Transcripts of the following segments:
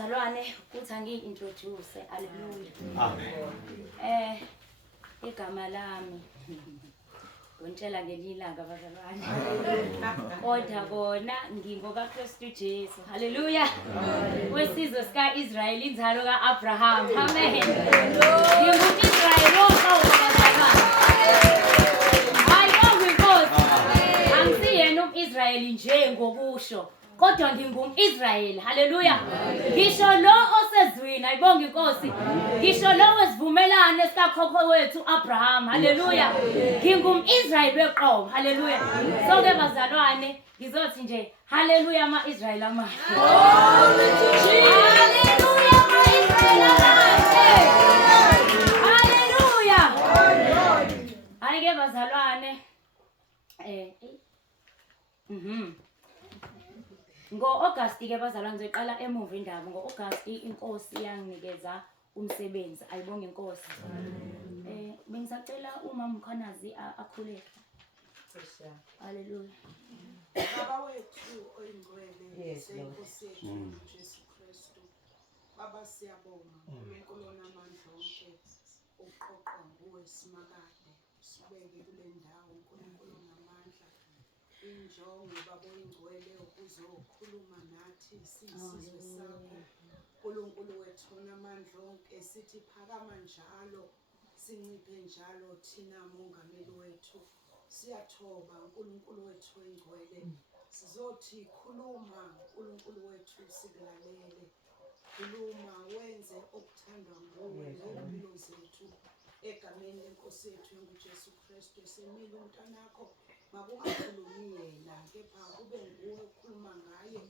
bazalwane kuthi angi-introduce. Haleluya. Amen. Igama lami ngitshela ngelilanga bazalwane. Kodwa kona ngingoka Kristu Jesu. Haleluya. Wesizwe sika Israel inzalo ka Abraham. Amen. Ngingu-Israel bazalwane. Angiyena umIsrayeli nje ngokusho. Kodwa ngingumIsrayeli. Haleluya. Ngisho lo osezwini, ayibonga inkosi. Ngisho lo wesivumelano esikakhokho wethu Abraham. Haleluya. NgingumIsrayeli weqobo. Haleluya. Sonke bazalwane ngizothi nje haleluya ama-Israyeli amahle. Haleluya ama-Israyeli amahle. Haleluya. Ayike bazalwane. Ngo-August ke bazalwane ngizoqala emuva indaba. Ngo-August inkosi yanginikeza umsebenzi. Ayibonga inkosi. Bengisacela umama Mkhwanazi akhuleke. Haleluya. Baba wethu oyingcwele senkosi yethu Jesu Kristu. Baba siyabonga uNkulunkulu onamandla onke uqoqa nguwe simakade sibeke kule ndawo uNkulunkulu onamandla. Injongo baba oyingcwele ukuzokhuluma nathi sisizwe sakho uNkulunkulu wethu onamandla onke sithi phakama njalo sinciphe njalo thina mongameli wethu. Siyathoba uNkulunkulu wethu oyingcwele sizothi khuluma uNkulunkulu wethu sikulalele. Khuluma wenze okuthandwa nguwe ngempilo zethu egameni lenkosi yethu nguJesu Kristu. Semile umntanakho makungakhulumi yena kepha kube nguwe okhuluma ngaye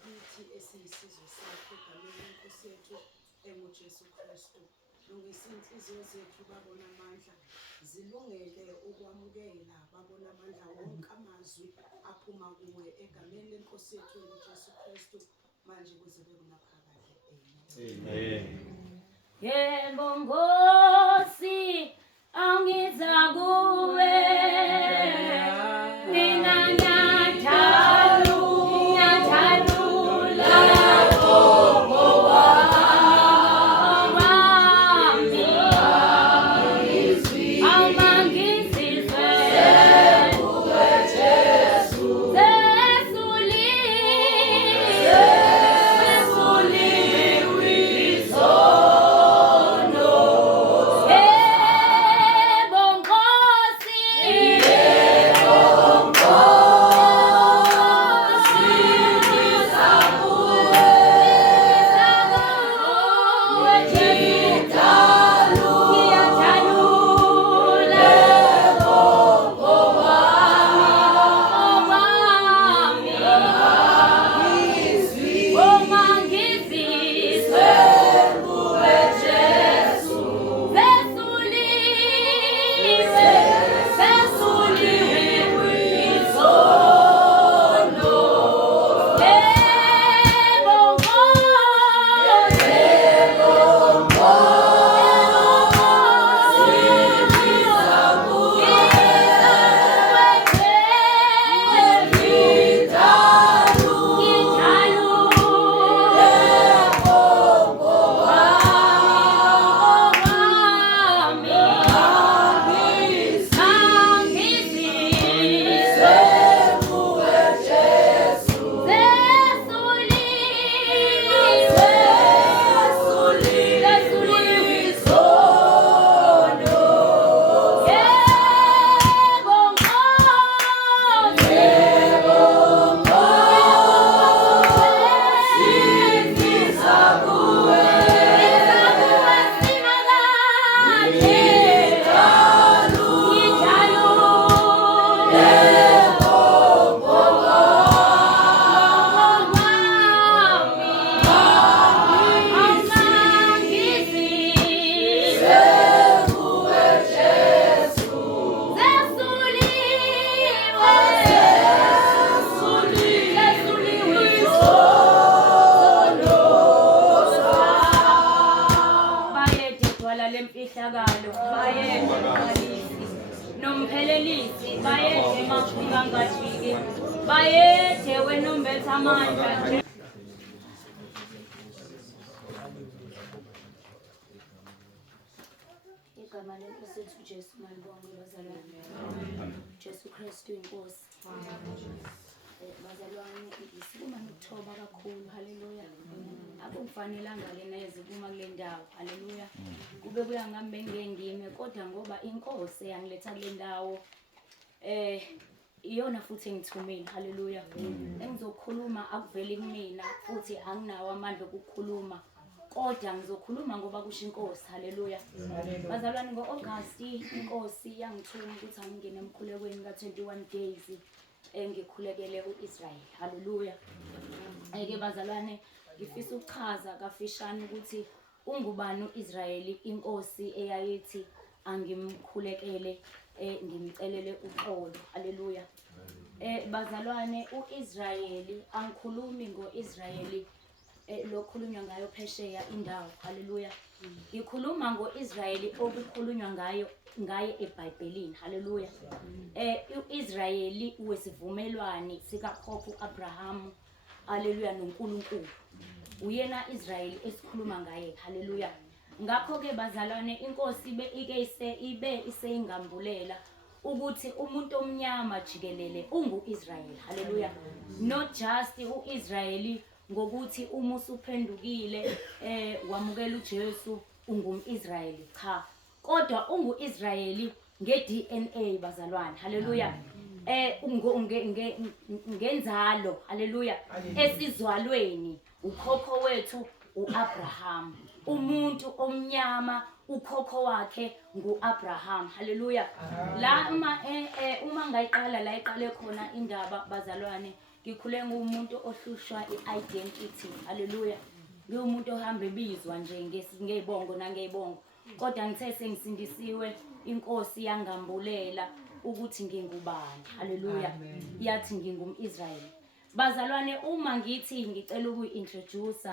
kithi esiyisizwe sakho egameni lenkosi yethu enguJesu Kristu. Lungisa inhliziyo zethu babona amandla zilungele ukwamukela babona amandla wonke amazwi aphuma kuwe egameni lenkosi yethu nguJesu Kristu manje kuze kube naphakade. Amen. Yebo Nkosi angiza kuwe mina nyathalo nomphelelisi bayethe emakhulu angajiki bayethe wena umbetha amandla nje igama lenkosi yethu uJesu malibonke bazalwane. Jesu Kristu inkosi. Bazalwane isukuma ngithoba kakhulu, haleluya. Akufanelanga le neze kuma kule ndawo, haleluya. Kube kuya ngami bengengime kodwa ngoba inkosi yangiletha kule ndawo iyona futhi engithumile, haleluya. Engizokhuluma akuveli kumina futhi anginawo amandla okukhuluma. Kodwa ngizokhuluma ngoba kusho inkosi, haleluya. Bazalwane ngo-August inkosi yangithuma ukuthi angingene emkhulekweni ka-21 days engikhulekele uIsrael, haleluya. Ke bazalwane ngifisa ukuchaza kafishane ukuthi ungubani uIsrael, inkosi eyayithi angimkhulekele ngimcelele uxolo, haleluya. Bazalwane uIsrael angikhulumi ngoIsrael lokhulunywa ngayo phesheya indawo, haleluya. Ngikhuluma ngoIsrael okukhulunywa ngaye eBhayibhelini, haleluya. uIsrael wesivumelwano sikakhokho uAbraham, haleluya, noNkulunkulu. Uyena Israel esikhuluma ngaye, haleluya. Ngakho ke bazalwane inkosi ibe iseyingambulela ukuthi umuntu omnyama jikelele unguIsrael, haleluya. Not just uIsrael ngokuthi uma usuphendukile wamukela uJesu ungumIsraeli, cha, kodwa unguIsraeli ngeDNA bazalwane, haleluya. Ngenzalo, haleluya, esizalweni ukhokho wethu uAbraham, umuntu omnyama ukhokho wakhe nguAbraham, haleluya. La uma ngayiqala la iqale khona indaba bazalwane, ngikhule ngumuntu ohlushwa i-identity, haleluya. Ngiwumuntu ohamba ebizwa nje ngezibongo nangezibongo, kodwa ngithe sengisindisiwe inkosi yangambulela ukuthi ngingubani, haleluya. Yathi ngingumIsraeli. Bazalwane uma ngithi ngicela ukuyi-introduce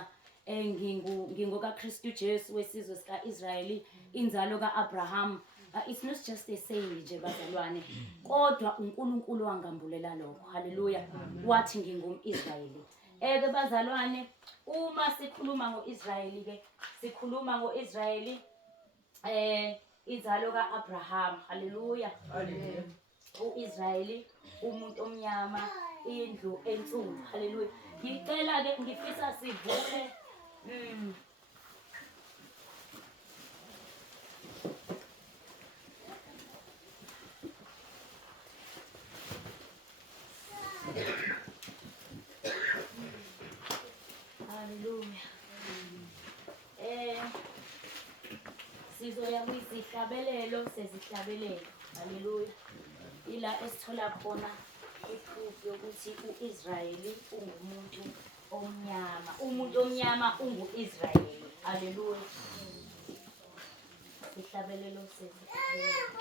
ngingoka Kristu Jesu wesizwe sika-Israeli, inzalo kaAbraham, it's not just a saying nje bazalwane, kodwa uNkulunkulu wangambulela lokho, haleluya. Wathi ngingumIsraeli. Ke bazalwane uma sikhuluma ngoIsraeli ke sikhuluma ngoIsraeli inzalo kaAbraham, haleluya. uIsraeli umuntu omnyama, indlu ensundu, haleluya. Ngicela ke ngifisa sivule haleluya. Sizoya kwizihlabelelo sezihlabelelo, haleluya. Ila esithola khona iproof yokuthi uIsraeli ungumuntu omnyama, umuntu omnyama unguIsraeli, haleluya. Sihlabelelo sezihlabelelo.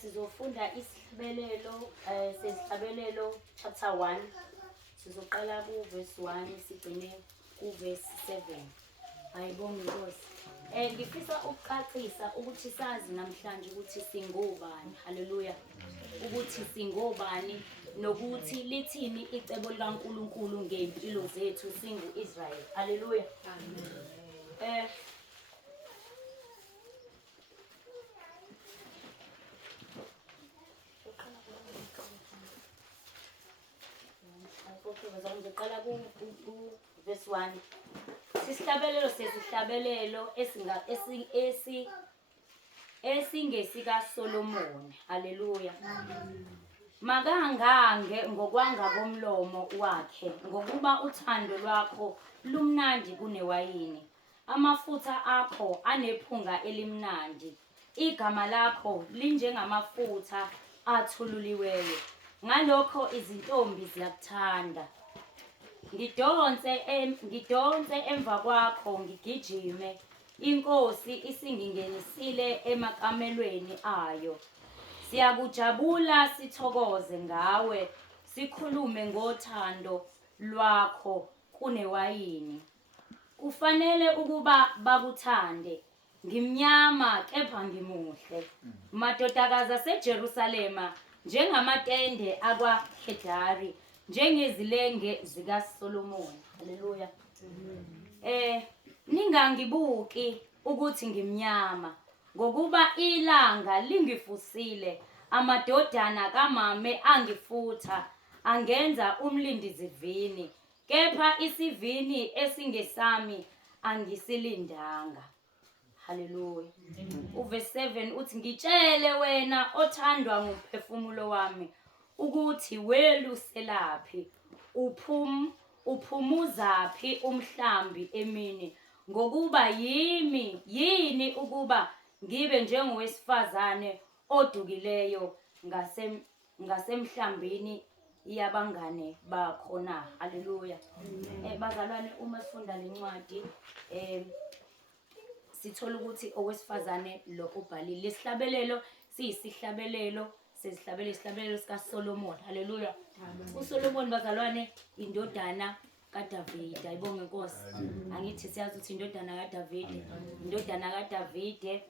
Sizofunda isihlabelelo sezihlabelelo chapter 1, sizoqala ku verse 1 sigcine ku verse 7. Ayibonge Nkosi. Ngifisa ukucacisa ukuthi sazi namhlanje ukuthi singobani, haleluya. Ukuthi singobani nokuthi lithini icebo likaNkulunkulu ngempilo zethu singuIsrael, haleluya. Amen. Ngizoqala ku verse 1. Sisihlabelelo sezihlabelelo esingesika Solomon. Haleluya. Makangange ngokwanga komlomo wakhe ngokuba uthando lwakho lumnandi kunewayini. Amafutha akho anephunga elimnandi. Igama lakho linjengamafutha athululiweyo. Ngalokho izintombi ziyakuthanda. Ngidonse emva kwakho ngigijime. Inkosi isingingenisile emakamelweni ayo. Siyakujabula sithokoze ngawe. Sikhulume ngothando lwakho kunewayini. Kufanele ukuba bakuthande. Ngimnyama kepha ngimuhle. Madodakazi aseJerusalema njengamatende akwaKedari, njengezilenge zikaSolomon. Haleluya. Ningangibuki ukuthi ngimnyama ngokuba ilanga lingifusile. Amadodana kamame angifutha angenza umlindizivini, kepha isivini esingesami angisilindanga. Haleluya. Uverse 7 uthi ngitshele wena othandwa ngumphefumulo wami ukuthi weluselaphi, uphumuzaphi umhlambi emini, ngokuba yini ukuba ngibe njengowesifazane odukileyo ngasemhlambini yabangane bakhona. Haleluya. Bazalwane, uma sifunda lencwadi sithola ukuthi owesifazane lo ubhalile lesihlabelelo siyisihlabelelo isihlabelelo sika Solomon. Haleluya. uSolomon bazalwane indodana kaDavide. Ayibonge Nkosi. Angithi siyazi ukuthi indodana kaDavide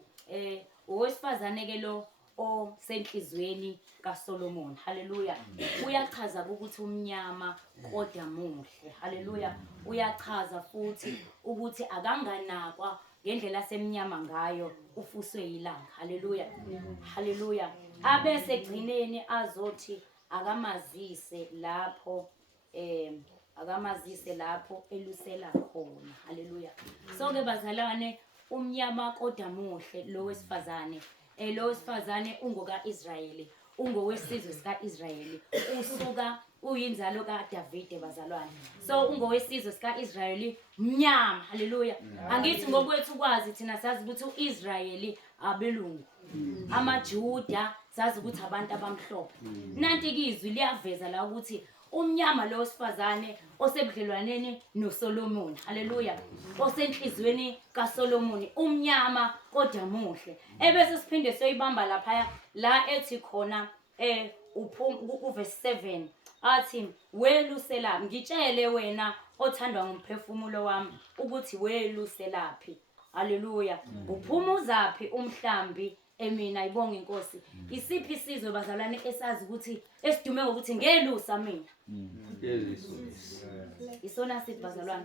owesifazane ke lo osenhlizweni kaSolomon. Haleluya. Uyachaza ukuthi umnyama kodwa muhle. Haleluya. Uyachaza futhi ukuthi akanganakwa ngendlela semnyama ngayo, ufuswe yilanga. Haleluya. Haleluya. Abese egcineni azothi akamazise lapho elusela khona. Haleluya. So ke bazalwane, umnyama kodwa muhle lo wesifazane. Lo wesifazane ungoka Israyeli, ungowesizwe sika Israyeli, usuka uyinzalo kaDavide bazalwane. So ungowesizwe sika Israyeli mnyama. Haleluya. Angithi ngokwethu kwazi thina sazi ukuthi uIsrayeli abelungu, amaJuda sazi ukuthi abantu abamhlophe. Nanti izwi liyaveza la ukuthi umnyama lo wesifazane osebudlelwaneni noSolomon. Haleluya. Osenhlizweni kaSolomon umnyama kodwa muhle. Ebese siphinde soyibamba lapha la ethi khona uverse 7 athi weluselaphi, ngitshele wena othandwa ngumphefumulo wami ukuthi weluselaphi. Haleluya. Uphumuzaphi umhlambi emina. Ayibonge Inkosi. Isiphi isizwe bazalwane esazi ukuthi esidume ngokuthi ngelusa mina? Isona sithi bazalwane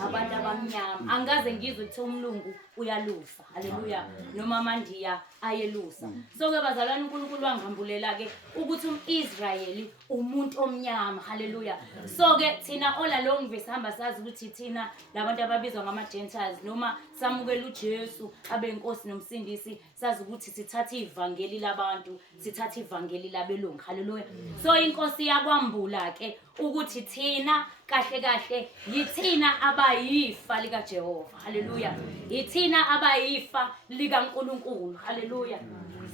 abantu abamnyama. Angaze ngizwe ukuthi umlungu uyalusa. Haleluya. Noma amandiya ayelusa. So ke bazalwane uNkulunkulu wangambulela ke ukuthi umIsrayeli umuntu omnyama. Haleluya. So ke thina ola lo ngivese hamba sazi ukuthi thina labantu ababizwa ngama Gentiles noma samukela uJesu abe inkosi nomsindisi, sazi ukuthi sithatha ivangeli labantu, sithatha ivangeli labelungu. Haleluya. So inkosi yakwambula ke ukuthi thina kahle yithina abayifa lika Jehova. Haleluya. Yithina abayifa lika uNkulunkulu. Haleluya.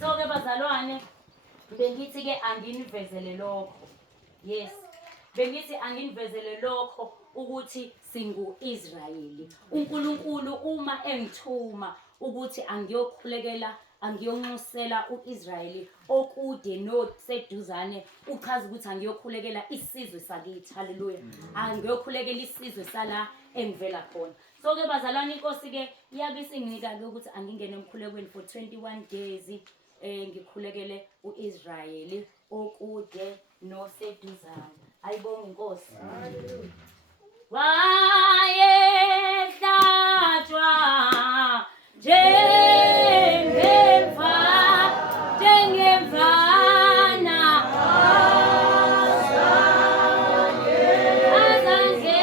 So ke bazalwane bengithi ke anginivezele lokho. Yes. Bengithi anginivezele lokho ukuthi singu-Israyeli. uNkulunkulu uma engithuma ukuthi angiyonxusela uIsrayeli okude noseduzane, uchaza ukuthi angiyokhulekela isizwe sakithi. Haleluya. Angiyokhulekela isizwe sala engivela khona. So ke bazalwane inkosi ke iyabisinginika ke ukuthi angingene emkhulekweni for 21 days ngikhulekele uIsrayeli okude noseduzane. Ayibonge Inkosi. Haleluya. Wayehlatshwa njengemvana azange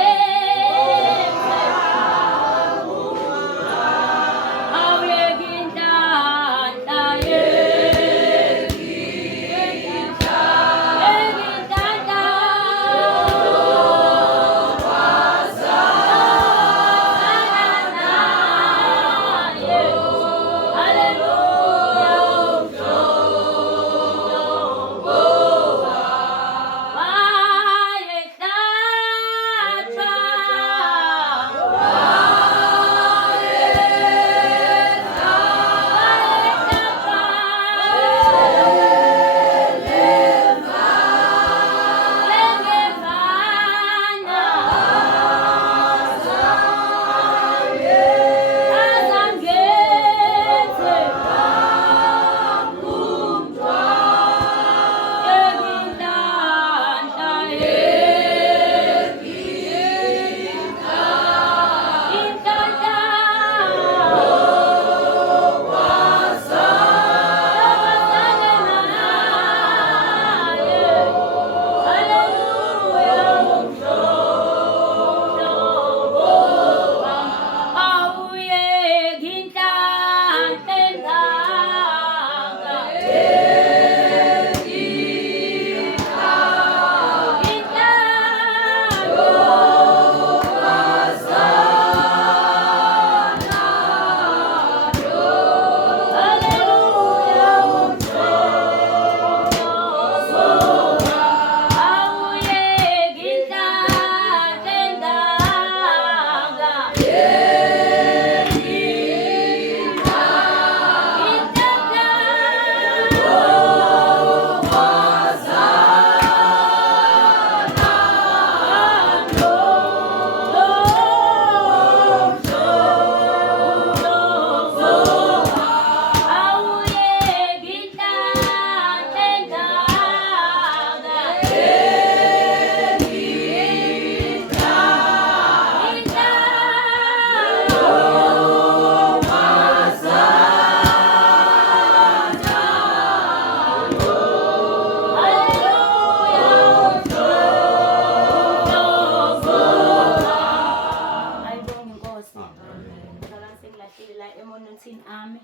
sibhekile la eMonothin Army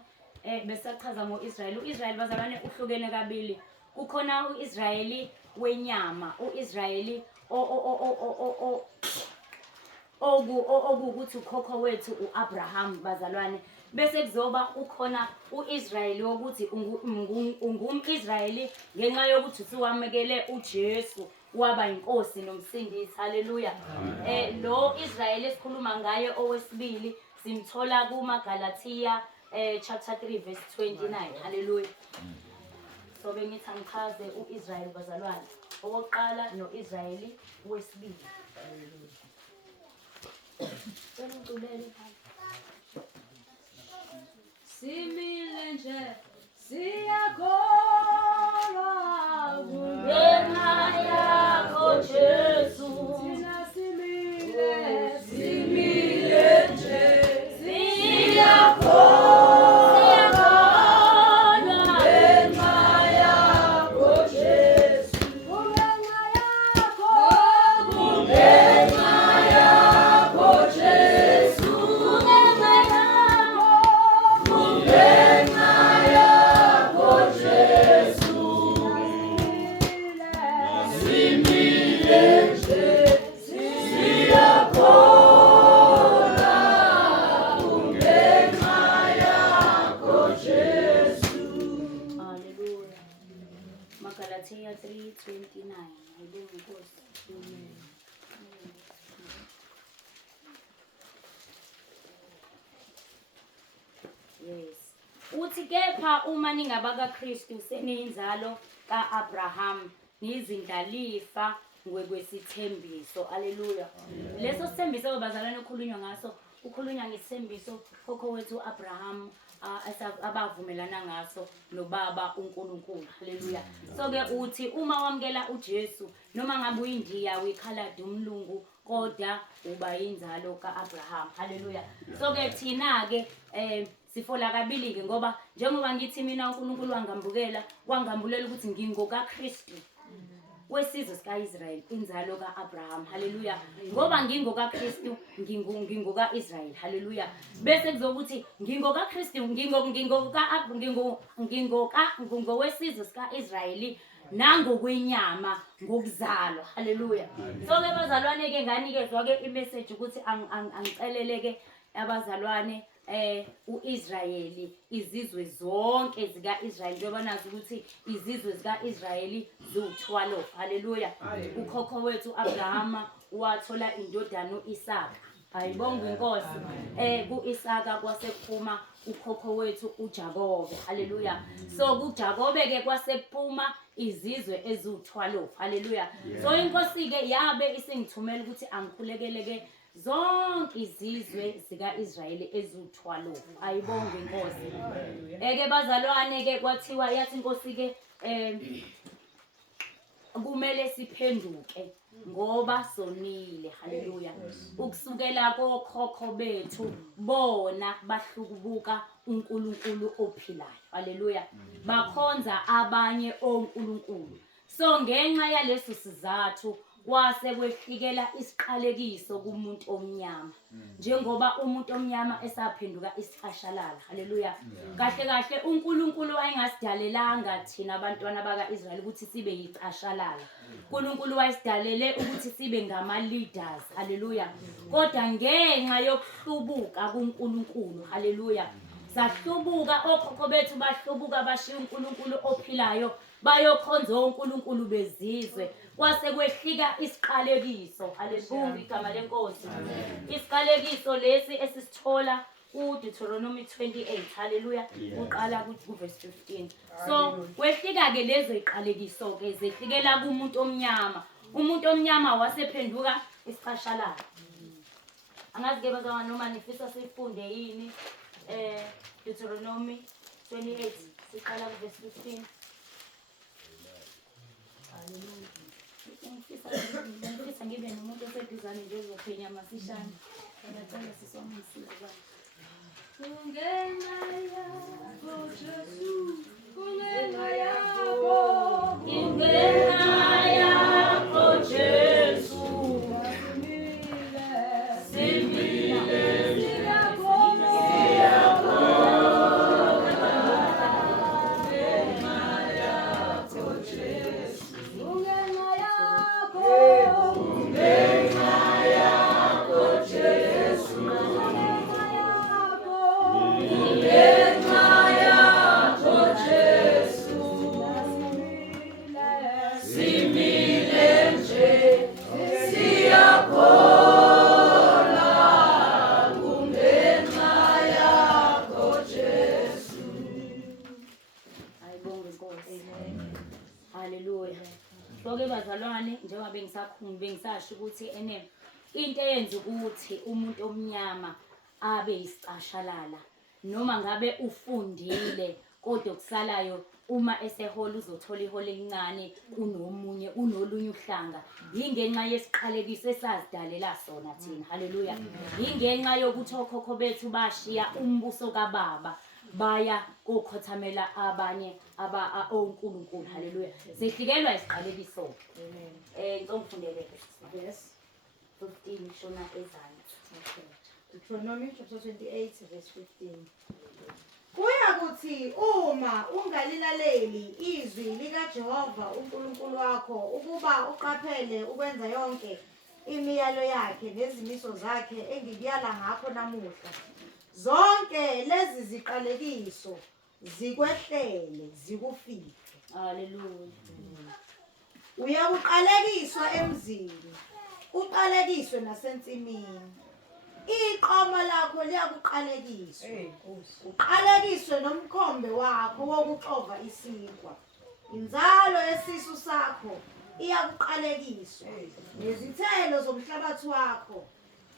besachaza ngo-Israyeli. U-Israyeli bazalwane uhlukene kabili. Kukhona u-Israyeli wenyama, u-Israyeli okuwukuthi ukhokho wethu u-Abraham bazalwane. Bese kuzoba ukhona u-Israyeli wokuthi ungum-Israyeli ngenxa yokuthi usuwamukele uJesu waba inkosi nomsindisi. Haleluya. Lo Israyeli esikhuluma ngaye owesibili simthola kumaGalatiya chapter 3 verse 29. Haleluya. So bengithi angichaze u-Israyeli bazalwane. Owokuqala no-Israyeli wesibili. Haleluya. Simile nje siyakholwa kungenxa yakho Jesu. thina simile nje siyakholwa kungenxa yakho Jesu. kungenxa yakho Kungenxa yakho Jesu. Kungenxa yakho Jesu. Simile nje siyakholwa kungenxa yakho Jesu. Haleluya. Magalatiya 3:29. Ayibonge Nkosi. Amen. Yes. Uthi kepha uma ningabakaKristu seniyinzalo kaAbraham nizindlalifa ngokwesithembiso. Haleluya. Leso sithembiso bazalwane okhulunywa ngaso, ukhulunywa ngesithembiso khokho wethu uAbraham abavumelana ngaso nobaba uNkulunkulu. Haleluya. So ke uthi uma wamkela uJesu noma ngabe uyindiya uyikhaladi umlungu kodwa uba inzalo kaAbraham. Haleluya. So ke thina ke sifola kabili ke ngoba njengoba ngithi mina uNkulunkulu wangambulela ukuthi ngingokaKristu wesizwe sikaIsrael, inzalo kaAbraham. Haleluya. Ngoba ngingokaKristu ngingokaIsrael. Haleluya. Bese kuzokuthi ngingokaKristu ngingowesizwe sikaIsrael nangokwenyama ngokuzalwa. Haleluya. So ke bazalwane ke nganikezwa ke imessage ukuthi angiceleleke abazalwane uIsrayeli, izizwe zonke zikaIsrayeli njengoba nazi ukuthi izizwe zikaIsrayeli ziwu-12. Haleluya. Ukhokho wethu Abraham wathola indodana uIsaka. Ayibonge Inkosi. Ku-Isaka kwasekuphuma ukhokho wethu uJakobe. Haleluya. So kuJakobe ke kwasekuphuma izizwe eziwu-12. Haleluya. So Inkosi ke yabe isingithumela ukuthi angikhulekele ke zonke izizwe zikaIsrayeli eziwu-12. Ayibonge Inkosi. Ke bazalwane ke kwathiwa yathi Inkosi ke kumele siphenduke ngoba sonile. Haleluya. Ukusukela kokhokho bethu bona bahlukubuka uNkulunkulu ophilayo. Haleluya. Bakhonza abanye onkulunkulu. So ngenxa yaleso sizathu kwase kwehlikela isiqalekiso kumuntu omnyama njengoba umuntu omnyama esaphenduka isifashalala. Haleluya. Kahle kahle uNkulunkulu wayengasidalelanga thina abantwana bakaIsrael ukuthi sibe yicashalala. uNkulunkulu wayesidalele ukuthi sibe ngama leaders. Haleluya. Kodwa ngenxa yokuhlubuka kuNkulunkulu, haleluya, sahlubuka, okhokho bethu bahlubuka bashiya uNkulunkulu ophilayo bayokhonza uNkulunkulu bezizwe. Kwase kwehlika isiqalekiso. Haleluya, igama leNkosi. Isiqalekiso lesi esisithola uDeuteronomy 28. Haleluya. Uqala ku verse 15. So kwehlika ke lezo iqalekiso ke zehlikela kumuntu omnyama. Umuntu omnyama wasephenduka isicashalala. Angazi ke bazalwane noma nifisa sifunde yini Deuteronomy 28 siqala ku verse 15. Haleluya. Ngifisa ngibe nomuntu oseduzane nje ozophenya masishane. Ngiyacela sisome isizwe. kungenxa yakho Jesu, kungenxa yakho, Kungenxa yakho Jesu, simile siyakholwa So-ke bazalwane, njengoba bengisasho ukuthi into eyenza ukuthi umuntu omnyama abe yisicashalala noma ngabe ufundile kodwa kusalayo uma esehola uzothola iholo elincane kunolunye uhlanga ingenxa yesiqalekiso esazidalela sona thina. Haleluya. Ingenxa yokuthi okhokho bethu bashiya umbuso kaBaba baya kokhothamela abanye onkulunkulu. Haleluya. Sihlikelwa isiqalekiso. Ngizongifundele Yes. 15 shona ezansi. Okay. Deuteronomy chapter 28 verse 15. Kuya kuthi uma ungalilaleli izwi likaJehova uNkulunkulu wakho ukuba uqaphele ukwenza yonke imiyalo yakhe nezimiso zakhe engikuyala ngakho namuhla, zonke lezi ziqalekiso zikwehlele zikufihle. Haleluya. Uyakuqalekiswa emzini, uqalekiswe nasensimini. Iqoma lakho liyakuqalekiswa. Uqalekiswe nomkhombe wakho wokuxova isinkwa. Inzalo yesisu sakho iyakuqalekiswa. Nezithelo zomhlabathi wakho,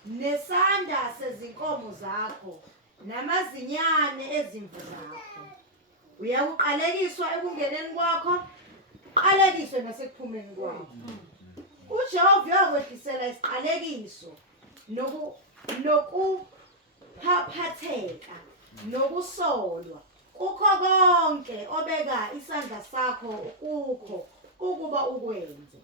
nesanda sezinkomo zakho, namazinyane ezimvu zakho. Uyakuqalekiswa ekungeneni kwakho, uqalekiswe nasekuphumeni kwakho. uJehova uyakwehlisela isiqalekiso nokuphaphatheka nokusolwa kukho konke obeka isandla sakho kukho ukuba ukwenze,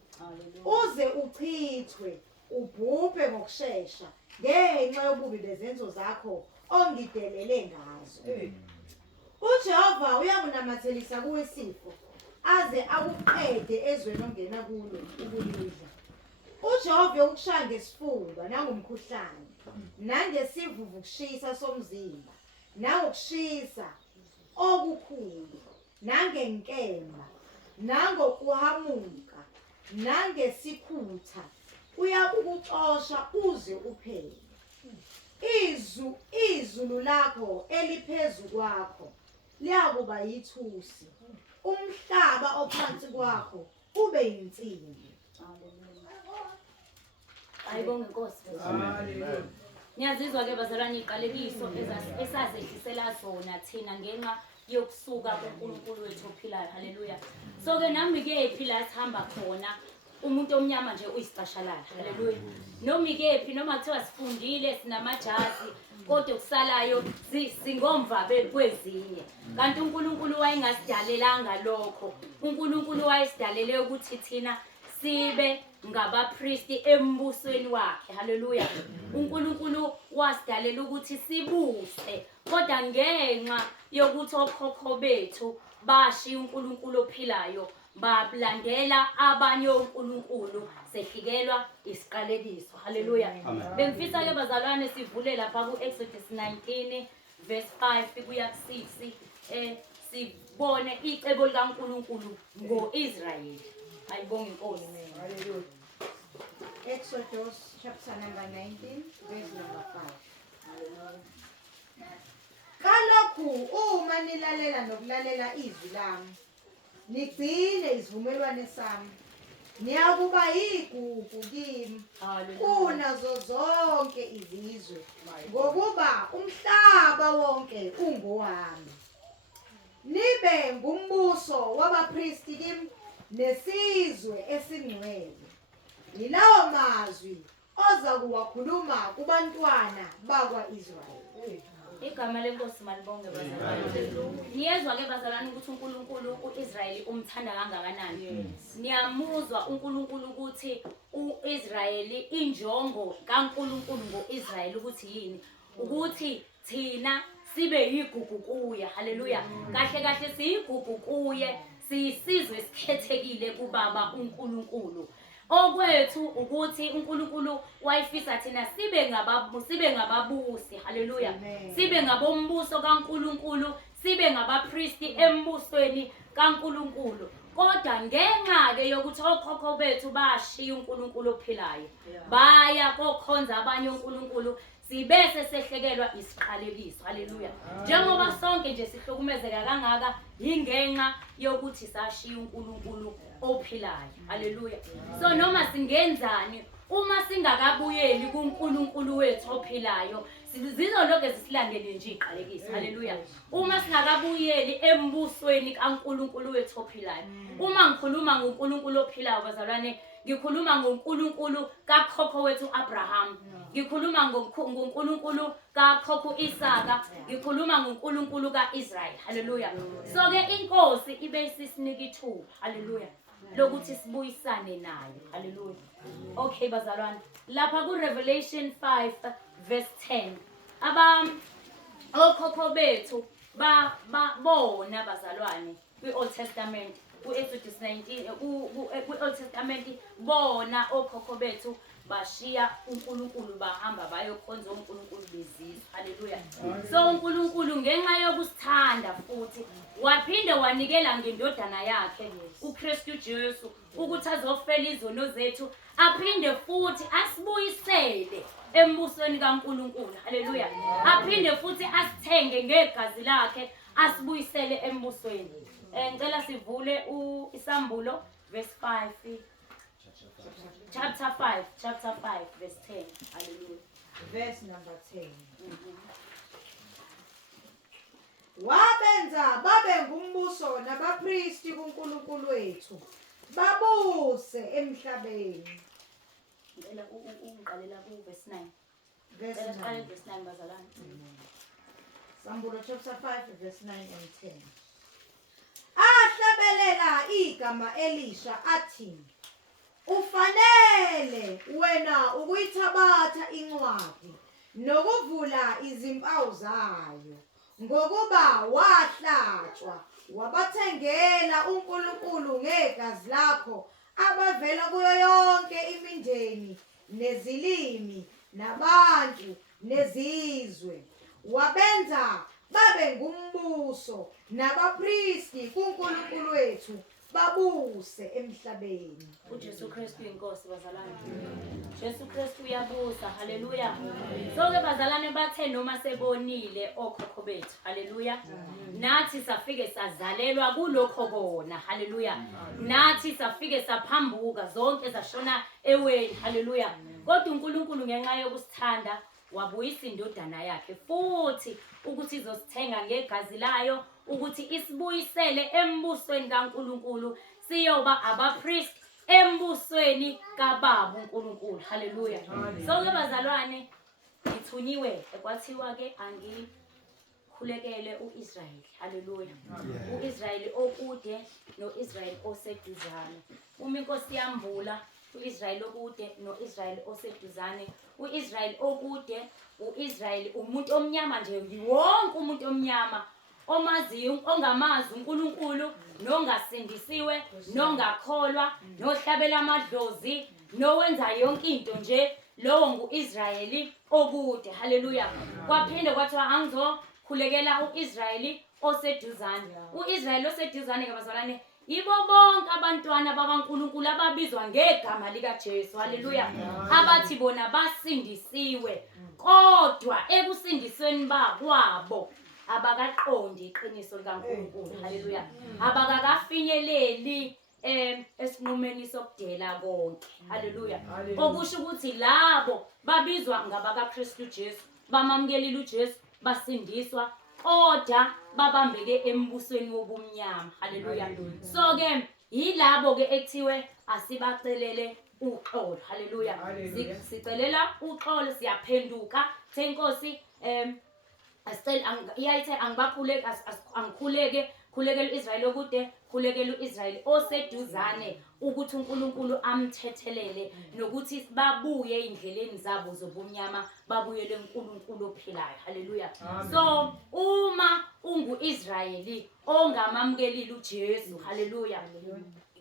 uze uchithwe ubhubhe ngokusheshsha ngenxa yobubi bezenzo zakho ongidelele ngazo. uJehova uyakunamathelisa kuwe isifo aze akuqede ezweni ongena kulo ukulidla. uJehova ukushaya ngesifuba nangomkhuhlane nangesivuvu kushisa somzimba nangokushisa okukhulu nangenkemba nangokuhamuka nangesikhutha uyakuxosha uze uphele. Izulu lakho eliphezu kwakho liyakuba yithusi, umhlaba ophansi kwakho ube yinsimbi. Ayibonge Nkosi. Ngiyazizwa-ke bazalwane iqalekiso esazehlisela zona thina ngenxa yokusuka kuNkulunkulu wethu ophilayo. Haleluya. So-ke nami-ke phi la sihamba khona umuntu omnyama nje uyisicashalala. Haleluya. Noma ikephi noma kuthiwa sifundile sinamajazi kodwa kusalayo singomva kwezinye. Kanti uNkulunkulu wayengasidalelanga lokho. uNkulunkulu wayesidalele ukuthi thina sibe ngabapristi embusweni wakhe. Haleluya. uNkulunkulu wasidalela ukuthi sibuse kodwa ngenxa yokuthi okhokho bethu bashiya uNkulunkulu ophilayo balandela abanye onkulunkulu sehlikelwa isiqalekiso. Haleluya. Bengifisa ke bazalwane sivule lapha ku-Exodus 19 verse 5 kuya ku-6 sibone icebo likaNkulunkulu ngo-Israyeli. Ayibonge Nkosi. Hallelujah. Exodus chapter number 19 verse number 5. Kalokhu uma nilalela nokulalela izwi lami, nigcine isivumelwano sami, niyakuba yigugu kimi kunazo zonke izizwe, ngokuba umhlaba wonke ungowami. Nibe ngumbuso wabapristi kimi nesizwe esingcwele. Yilawo mazwi oza kuwakhuluma kubantwana bakwa-Israyeli. Igama lenkosi malibonge bazalwane. Niyezwa-ke bazalwane ukuthi uNkulunkulu u-Israyeli umthanda kangakanani. Niyamuzwa uNkulunkulu ukuthi u-Israyeli injongo kaNkulunkulu ngo-Israyeli ukuthi yini? Ukuthi thina sibe yigugu kuye. Haleluya. Kahle kahle siyigugu kuye, siyisizwe esikhethekile kuBaba uNkulunkulu. Okwethu ukuthi uNkulunkulu wayifisa thina sibe ngababusi. Haleluya. Sibe ngabombuso kaNkulunkulu, sibe ngabapristi embusweni kaNkulunkulu. Kodwa ngenxa ke yokuthi okhokho bethu bashiya uNkulunkulu ophilayo baya kokhonza abanye uNkulunkulu, sibese sehlekelwa isiqalekiso. Haleluya. Njengoba sonke nje sihlukumezeka kangaka ingenxa yokuthi sashiya uNkulunkulu ophilayo. Haleluya. So noma singenzani uma singakabuyeli kuNkulunkulu wethu ophilayo sizolokhu zisilandele nje iqalekiso. Haleluya. Uma singakabuyeli embusweni kaNkulunkulu wethu ophilayo. Uma ngikhuluma ngoNkulunkulu ophilayo bazalwane, ngikhuluma ngoNkulunkulu kakhokho wethu Abraham, ngikhuluma ngoNkulunkulu kakhokho Isaka, ngikhuluma ngoNkulunkulu kaIsrael. Haleluya. So ke inkosi ibe isisinika ithuba. Haleluya. Lokuthi sibuyisane nayo. Haleluya. Okay bazalwane, lapha ku Revelation 5 verse 10 okhokho bethu babona bazalwane kwi Old Testament, ku Exodus 19 ku Old Testament bona okhokho bethu bashiya uNkulunkulu bahamba bayokhonza uNkulunkulu bezizwe. Haleluya. So uNkulunkulu ngenxa yokusithanda futhi waphinde wanikela ngendodana yakhe uKristu Jesu ukuthi azofela izono zethu, aphinde futhi asibuyisele embusweni kaNkulunkulu. Haleluya. Aphinde futhi asithenge ngegazi lakhe asibuyisele embusweni. Ngicela sivule isambulo verse 5 chapter 5 verse 10. Hallelujah. Verse number 10. Wabenza babe ngumbuso nabapristi kuNkulunkulu wethu, babuse emhlabeni. Ngicela ungiqalela ku verse 9. Verse 9. Verse 9 bazalwane. Sambulo chapter 5 verse 9 and 10. Ahlabelela igama Elisha athi, ufanele wena ukuyithabatha incwadi nokuvula izimpawu zayo, ngokuba wahlatshwa wabathengela uNkulunkulu ngegazi lakho abavela kuyo yonke imindeni nezilimi nabantu nezizwe, wabenza babe ngumbuso nabapristi kuNkulunkulu wethu, babuse emhlabeni. uJesu Kristu inkosi bazalwane. Jesu Kristu uyabusa. Haleluya. So ke bazalwane bathe noma sebonile okhokho bethu. Haleluya. Nathi safike sazalelwa kulokho bona. Haleluya. Nathi safike saphambuka zonke zashona eweni. Haleluya. Kodwa uNkulunkulu ngenxa yokusithanda wabuyisa indodana yakhe futhi ukuthi izosithenga ngegazi layo, ukuthi isibuyisele embusweni kaNkulunkulu, siyoba abapriest embusweni kaBaba uNkulunkulu. Haleluya. So ke bazalwane, ngithunyiwe kwathiwa ke angikhulekele uIsrael. Haleluya. uIsrael okude noIsrael oseduzane. Uma inkosi yambula uIsrael okude noIsrael oseduzane. uIsrael okude, uIsrael umuntu omnyama nje, wonke umuntu omnyama omaziyo ongamazi uNkulunkulu, nongasindisiwe, nongakholwa, nohlabela amadlozi, nowenza yonke into nje, lowo nguIsraeli okude. Haleluya. Kwaphinde kwathiwa angizokhulekela uIsrael oseduzane. uIsrael oseduzane ke bazalwane yibo bonke abantwana bakaNkulunkulu ababizwa ngegama likaJesu. Haleluya. Abathi bona basindisiwe, kodwa ekusindisweni bakwabo abakaqondi iqiniso likaNkulunkulu. Haleluya. Abakakafinyeleli esinqumeni sokudela konke. Haleluya. Okusho ukuthi labo babizwa ngabakaKristu Jesu, bamamkelile uJesu, basindiswa, kodwa babambeke embusweni wobumnyama. Haleluya. So ke yilabo ke ekuthiwe asibacelele uxolo. Haleluya. Sicelela uxolo, siyaphenduka senkosi iyayithe angikhuleke khulekela uIsrael okude, khulekela uIsrael oseduzane, ukuthi uNkulunkulu amthethelele nokuthi babuye indleleni zabo zobumnyama, babuyele uNkulunkulu ophilayo. Haleluya. So uma unguIsraeli ongamamkelile uJesu, haleluya,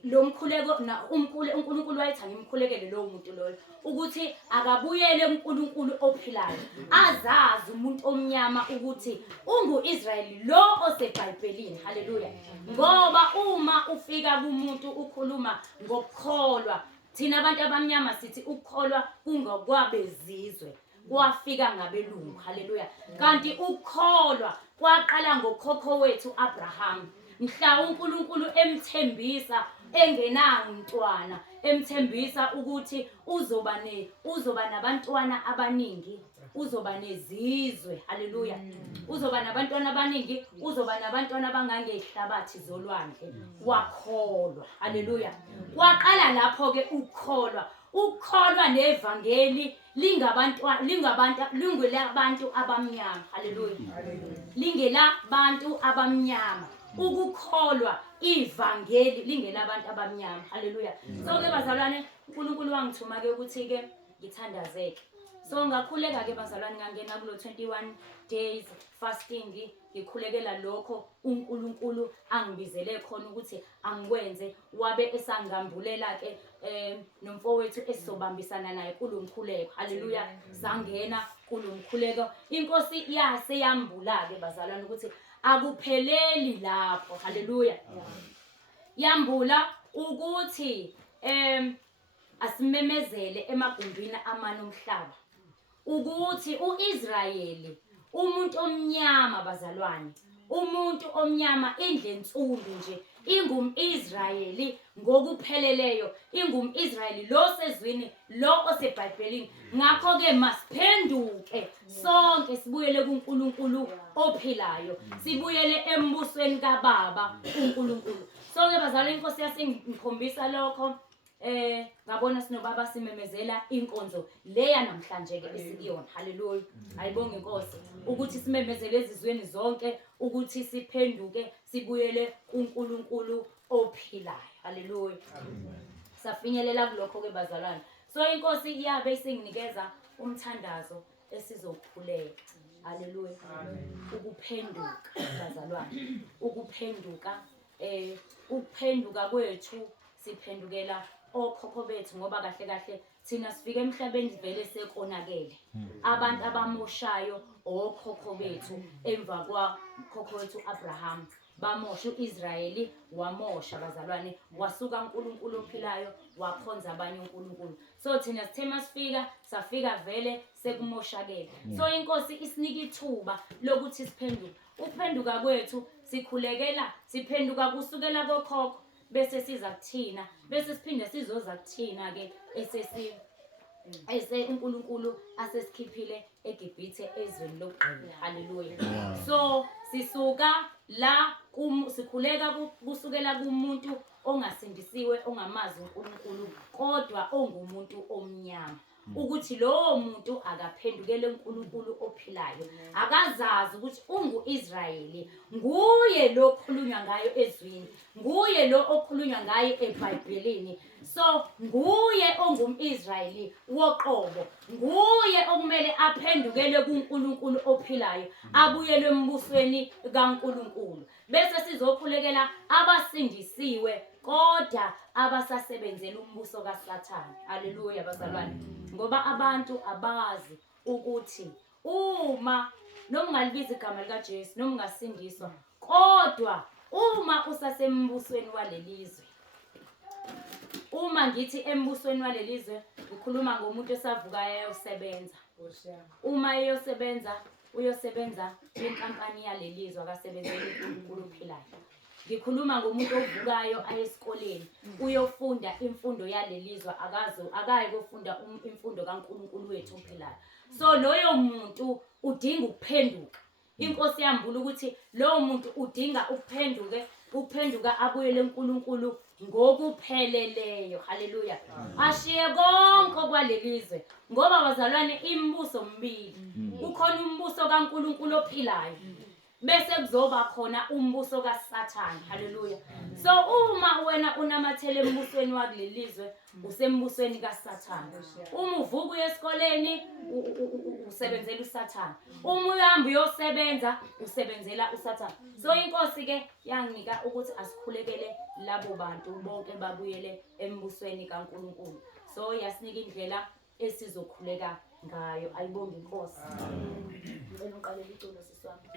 lo mkhuleko uNkulunkulu wayethi ngimkhulekele lowo muntu loyo ukuthi akabuyele uNkulunkulu ophilayo, azazi umuntu omnyama ukuthi unguIsraeli lo oseBhayibhelini. Haleluya. Ngoba uma ufika kumuntu ukhuluma ngokukholwa, thina abantu abamnyama sithi ukukholwa kungokwabezizwe, kwafika ngabelungu. Haleluya. Kanti ukukholwa kwaqala ngokhokho wethu Abraham. Mhla uNkulunkulu emthembisa engenamntwana, emthembisa ukuthi uzoba nabantwana abaningi, uzoba nezizwe. Haleluya. Uzoba nabantwana abaningi, uzoba nabantwana abangangehlabathi zolwandle. Wakholwa. Haleluya. Kwaqala lapho ke ukukholwa nevangeli lingelabantu abamnyama. Haleluya. Lingelabantu abamnyama. Ukukholwa ivangeli lingelabantu abamnyama. Haleluya. So ke bazalwane, uNkulunkulu wangithuma ke ukuthi ke ngithandazeke. So ngakhuleka ke bazalwane, ngangena kulo 21 days fasting, ngikhulekela lokho uNkulunkulu angibizele khona ukuthi angikwenze. Wabe esangambulela ke nomfowethu esizobambisana naye kulomkhuleko. Haleluya. Sangena kulomkhuleko. Inkosi yaseyambula ke bazalwane ukuthi akupheleli lapho. Haleluya. Yambula ukuthi asimemezele emagumbini amane omhlaba ukuthi uIsrayeli umuntu omnyama bazalwane, umuntu omnyama indlensundu nje ingumIsrayeli ngokupheleleyo, ingumIsrayeli lo sezwini, lo oseBhayibhelini. Ngakho ke masiphenduke sonke sibuyele kuNkulunkulu ophilayo, sibuyele embusweni kaBaba uNkulunkulu. So ke bazalwane, inkosi yasingikhombisa lokho. Ngabona sinobaba simemezela inkonzo leya namhlanje ke esikuyona. Haleluya. Ayibonge inkosi ukuthi simemezele ezizweni zonke ukuthi siphenduke sibuyele kuNkulunkulu ophilayo. Haleluya. Safinyelela kulokho ke bazalwane. So inkosi iyabe isinginikeza umthandazo esizokhuleka. Haleluya. Ukuphenduka bazalwane, ukuphenduka ukuphenduka kwethu siphendukela okhokho bethu, ngoba kahle kahle thina sifike emhlabeni vele sekonakele. Abantu abamoshayo okhokho bethu emva kwakhokho wethu Abraham. Bamosha uIsrayeli, wamosha bazalwane, wasuka uNkulunkulu ophilayo wakhonza abanye uNkulunkulu. So thina sithema safika vele sekumoshakele. So inkosi isinika ithuba lokuthi siphenduke. Ukuphenduka kwethu siphenduka kusukela kokhokho bese siza kuthina, bese siphinde sizoza kuthina ke uNkulunkulu asesikhiphile eGibhithe ezweni lokugqila. Haleluya. So sisuka la sikhuleka kusukela kumuntu ongasindisiwe, ongamazi uNkulunkulu kodwa ongumuntu omnyama, ukuthi lowo muntu akaphendukele uNkulunkulu ophilayo, akazazi ukuthi unguIsrayeli, nguye lo okhulunywa ngayo ezwini, nguye lo okhulunywa ngayo eBhayibhelini. So nguye ongumIsrayeli woqobo, nguye okumele aphendukele kuNkulunkulu ophilayo, abuyele embusweni kaNkulunkulu. Bese sizokhulekela abasindisiwe kodwa abasasebenzela umbuso kaSathane. Haleluya bazalwane. Ngoba abantu abazi ukuthi uma noma ungalibiza igama lika Jesu noma ungasindiswa, kodwa uma usasembusweni walelizwe, uma ngithi embusweni walelizwe ngikhuluma ngomuntu esavukayo ayosebenza. Uma uyosebenza inkampani yalelizwe akasebenzeli uNkulunkulu ophilayo. Ngikhuluma ngomuntu ovukayo ayesikoleni uyofunda imfundo yalelizwe, akayi kufunda imfundo kaNkulunkulu wethu ophilayo. So loyo muntu udinga ukuphenduka. Inkosi yambula ukuthi lowo muntu udinga ukuphenduka abuyele uNkulunkulu ngokupheleleyo. Haleluya. Ashiye konke kwalelizwe, ngoba bazalwane imibuso mbili. Kukhona umbuso kaNkulunkulu ophilayo, bese kuzoba khona umbuso kaSathane. Haleluya. So uma wena unamathele embusweni wakulelizwe, usembusweni kaSathane. Uma uvuka uye esikoleni usebenzela uSathane, uma uhamba uyosebenza usebenzela uSathane. So inkosi ke yanginika ukuthi asikhulekele labo bantu bonke babuyele embusweni kaNkulunkulu. So yasinika indlela esizokhuleka ngayo. Ayibonge inkosi. Ngicela uqalele iculo siswami.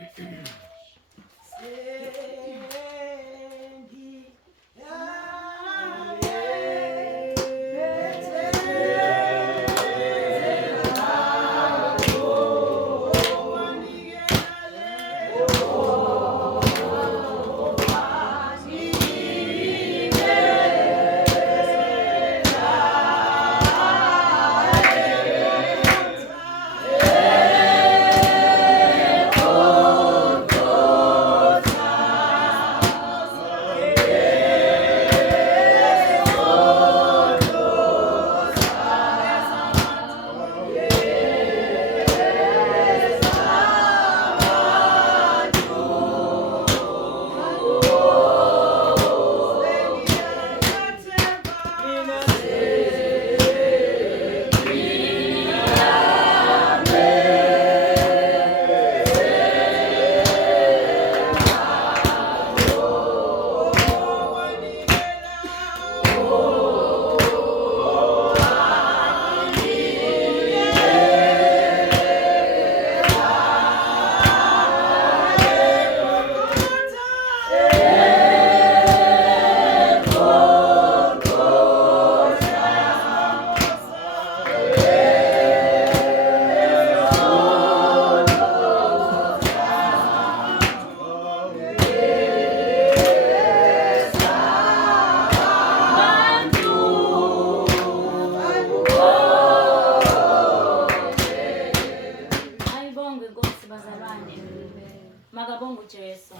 Jesu.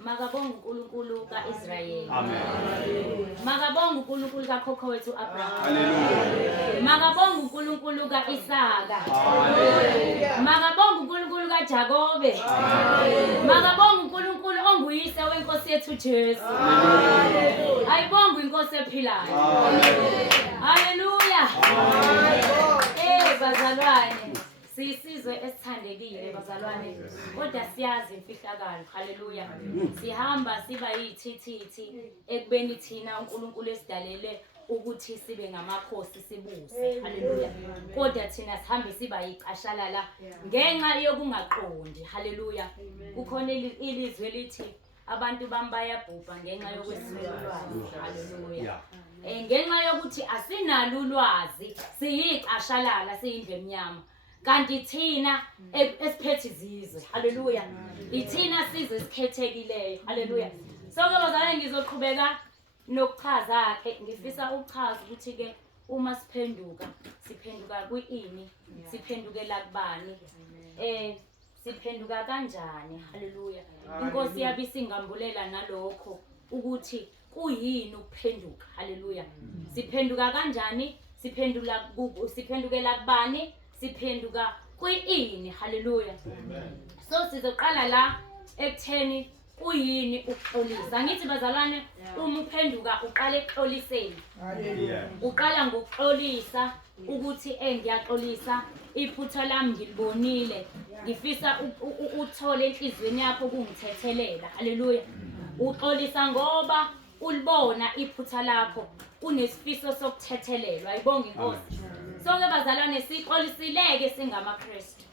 Makabonge uNkulunkulu kaIsrayeli. Amen. Makabonge uNkulunkulu kakhokho wethu Abraham. Hallelujah. Makabonge uNkulunkulu kaIsaka. Makabonge uNkulunkulu kaJakobe. Makabonge uNkulunkulu onguyise wenkosi yethu Jesu. Ayibonge inkosi ephilayo. Hallelujah. Bazalwane, siyisizwe esithandekile bazalwane, kodwa siyazi imfihlakalo. Hallelujah. Sihamba siba yithithithi ekubeni thina uNkulunkulu esidalele ukuthi sibe ngamakhosi sibuse. Hallelujah. Kodwa thina sihambe siba yicashalala ngenxa yokungaqondi. Hallelujah. Kukhona ilizwi elithi abantu bami bayabhubha ngenxa yokweswelwazi. Hallelujah. Ngenxa yokuthi asinalo ulwazi, siyicashalala, siyindlu emnyama. Kanti thina esiphethe izizwe. Hallelujah. Ithina sizwe esikhethekileyo. Hallelujah. So ke bazalwane ngizoqhubeka nokuchaza ke, ngifisa ukuchaza ukuthi ke uma siphenduka kwiini, siphendukela kubani, siphenduka kanjani. Hallelujah. Inkosi yabe singambulela nalokho ukuthi kuyini ukuphenduka. Hallelujah. Siphenduka kanjani, siphendukela kubani, siphenduka kwiini. Hallelujah. So sizoqala la ekutheni kuyini ukuxolisa. Ngithi bazalwane, uma uphenduka uqala ekuxoliseni. Uqala ngokuxolisa ukuthi ngiyaxolisa, iphutha lami ngilibonile, ngifisa uthole enhlizweni yakho kungithethelela. Hallelujah. Uxolisa ngoba ulibona iphutha lakho, unesifiso sokuthethelelwa. Ayibonge inkosi. So ke bazalwane, sixolisileke singamaKristu,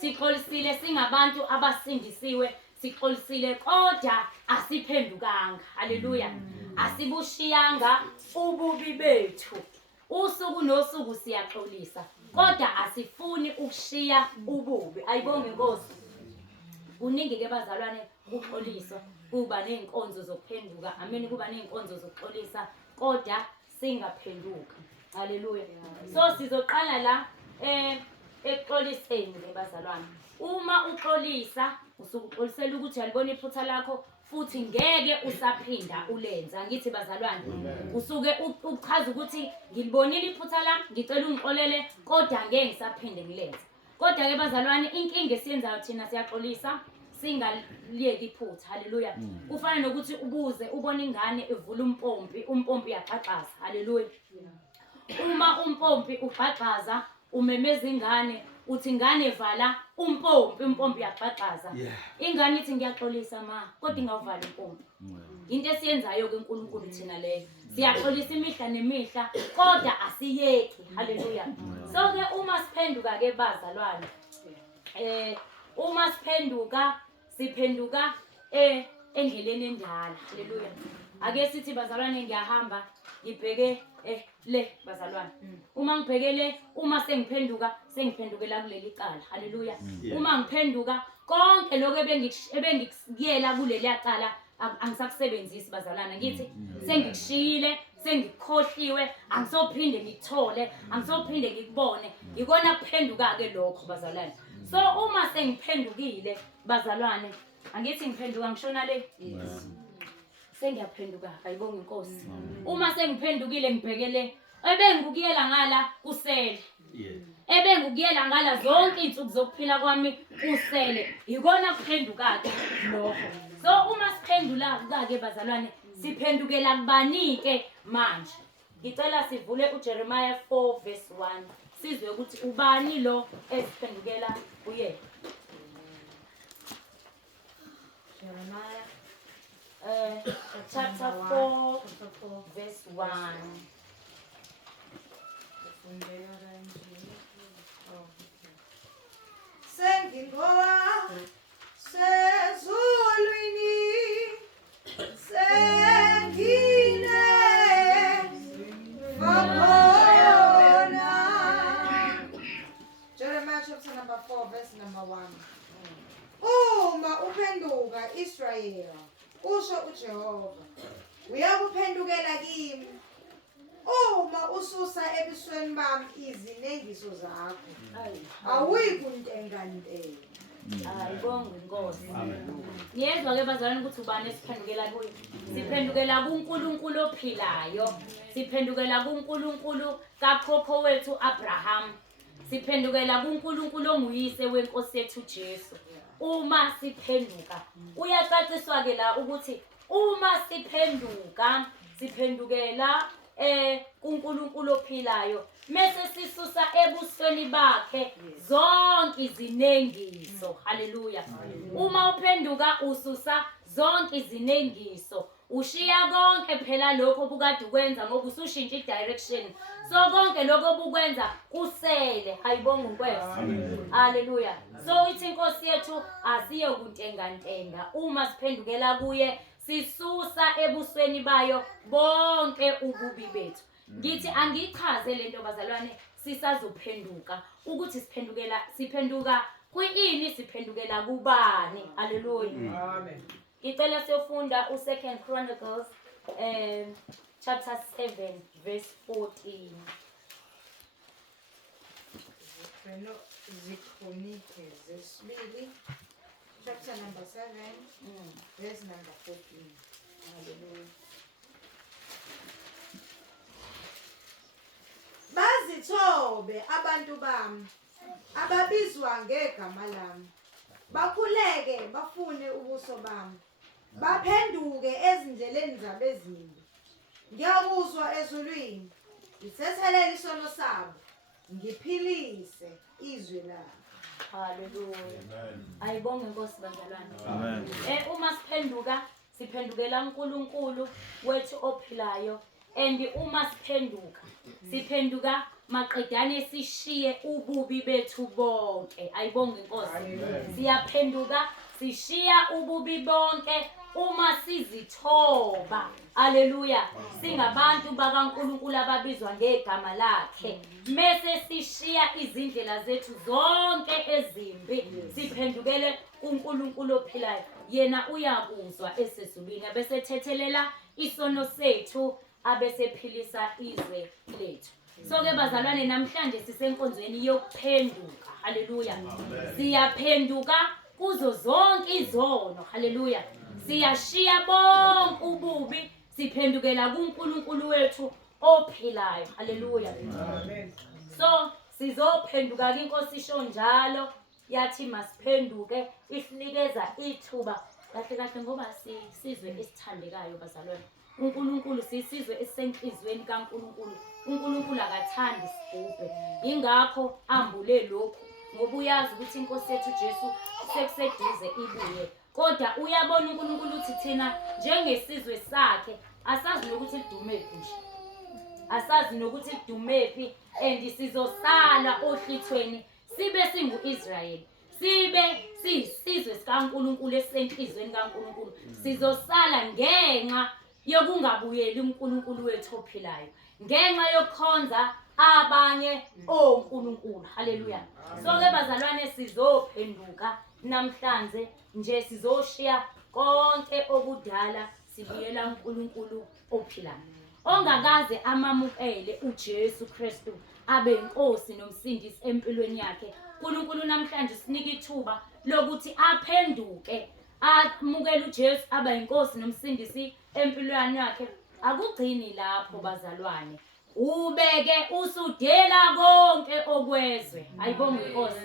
sixolisile singabantu abasindisiwe, sixolisile kodwa asiphendukanga. Hallelujah. Asibushiyanga ububi bethu. Usuku nosuku siyaxolisa kodwa asifuni ukushiya ububi. Ayibonge inkosi. Kuningi ke bazalwane ukuxoliswa, kuba nezinkonzo zokuphenduka. Amen. Kuba nezinkonzo zokuxolisa kodwa singaphenduka. Hallelujah. So sizoqala la ekuxoliseni ke bazalwane. Uma uxolisa usukuxolisela ukuthi uyalibona iphutha lakho futhi ngeke usaphinda ulenza. Ngithi bazalwane, usuke uchaza ukuthi ngilibonile iphutha lami, ngicela ungixolele kodwa ngeke ngisaphinde ngilenze. Kodwa ke bazalwane, inkinga esiyenzayo thina siyaxolisa singaliyeki iphutha. Hallelujah. Kufana nokuthi ubuze ubona ingane evula umpompi uyaxhaxhaza. Hallelujah. Uma umpompi uxhaxhaza umemeza ingane uthi ingane vala umpompi uyaxhaxhaza. Ingane ithi ngiyaxolisa ma, kodwa ingawuvala umpompi. Into esiyenzayo ke uNkulunkulu thina leyo, siyaxolisa imihla nemihla kodwa asiyeki. Hallelujah. So ke uma siphenduka ke bazalwane, uma siphenduka endleleni endala. Hallelujah. Ake sithi bazalwane ngiyahamba ngibheke le bazalwane. Uma ngibhekele, uma sengiphendukela kuleli cala. Hallelujah. Uma ngiphenduka konke lokho ebengikuyela kuleli cala angisakusebenzisi bazalwane. Ngithi sengikushiyile, sengikhohliwe, angisophinde ngikuthole, angisophinde ngikubone. Ikona kuphenduka ke lokho bazalwane. So uma sengiphendukile bazalwane, angithi ngiphenduka ngishona le. Sengiyaphenduka. Ayibonge inkosi. Uma sengiphendukile ngibhekele ebengikuyela ngala kusele. Ebengikuyela ngala zonke izinsuku zokuphila kwami kusele. Ikona kuphenduka ke lokho. So uma siphendula ke bazalwane, siphendukela kubani ke manje? Ngicela sivule uJeremiah 4 verse 1. Sizwe ukuthi ubani lo esiphendukela kuye. Jeremiah chapter 4 verse 1. Sengingola sezulwini sengine vakhona. Jeremiah chapter number 4 verse number 1. Uma uphenduka Israel, usho uJehova, uyakuphendukela kimi. Uma ususa ebusweni bami izinengiso zakho, awuyikuntenga ntenga. Ayibonge inkosi. Amen. Niyezwa ke bazalwane ukuthi ubani esiphendukela kuye? Siphendukela kuNkulunkulu ophilayo. Siphendukela kuNkulunkulu kakhokho wethu Abraham. Siphendukela kuNkulunkulu onguyise wenkosi yethu Jesu. Uma siphenduka, uyacaciswa ke la ukuthi uma siphenduka, siphendukela kuNkulunkulu ophilayo, mase sisusa ebusweni bakhe zonke izinengiso. Haleluya. Uma uphenduka ususa zonke izinengiso, ushiya konke phela lokho obukade ukwenza ngoba usushintsha i-direction. So konke lokho obukwenza kusele. Hayibonga uNkwenkwe. Haleluya. So ithi inkosi yethu asiye kuntengantenga. Uma siphendukela kuye, sisusa ebusweni bayo bonke ububi bethu. Ngithi angichaze lento bazalwane sisazophenduka ukuthi siphenduka kuyini, siphendukela kubani. Haleluya. Amen. Ngicela siyofunda u2 Chronicles chapter 7 verse 14. Zikronike zesibili, chapter number 7, verse number 14. Hallelujah. Bazithobe abantu bami ababizwa ngegama lami, bakhuleke bafune ubuso bami, baphenduke ezindleleni zabo ezimbi. Ngiyakuzwa ezulwini, ngithethelele isono sabo, ngiphilise izwi labo. Haleluya. Amen. Ayibonge inkosi bazalwane. Amen. Uma siphenduka, siphendukela uNkulunkulu wethu ophilayo. And uma siphenduka maqedane sishiye ububi bethu bonke. Ayibonge inkosi. Siyaphenduka sishiya ububi bonke uma sizithoba. Haleluya. Singabantu bakaNkulunkulu ababizwa ngegama lakhe. Mase sishiya izindlela zethu zonke ezimbi, siphendukele kuNkulunkulu ophilayo. Yena uyakuzwa esezulwini, abesethethelela isono sethu, abesephilisa izwe lethu. So ke bazalwane, namhlanje sisenkonzweni yokuphenduka. Haleluya. Siyaphenduka kuzo zonke izono. Haleluya. Siyashiya bonke ububi, siphendukela kuNkulunkulu wethu ophilayo. Haleluya. Amen. So sizophenduka ke inkosi isho njalo, yathi masiphenduke, isinikeza ithuba kahle kahle ngoba sisizwe esithandekayo bazalwane. uNkulunkulu sisizwe esisenhlizweni kaNkulunkulu. uNkulunkulu akathandi sibhubhe. Ingakho ambule lokhu ngoba uyazi ukuthi inkosi yethu Jesu sekuseduze ibuye. Kodwa uyabona uNkulunkulu ukuthi thina njengesizwe sakhe asazi nokuthi lidumephi nje. Asazi nokuthi lidumephi, and sizosala ohlithweni sibe singu-Israel. Sibe siyisizwe sikaNkulunkulu esisenhlizweni kaNkulunkulu. Sizosala ngenxa yokungabuyeli uNkulunkulu wethu ophilayo, ngenxa yokukhonza abanye onkulunkulu. Haleluya. So ke bazalwane, sizophenduka namhlanje nje, sizoshiya konke okudala, sibuyela uNkulunkulu ophilayo, ongakaze amamukele uJesu Kristu abe inkosi nomsindisi empilweni yakhe. uNkulunkulu namhlanje sinika ithuba lokuthi aphenduke, amukele uJesu aba inkosi nomsindisi empilweni yakhe. Akugcini lapho bazalwane, ubeke usudela konke okwezwe. Ayibonge inkosi.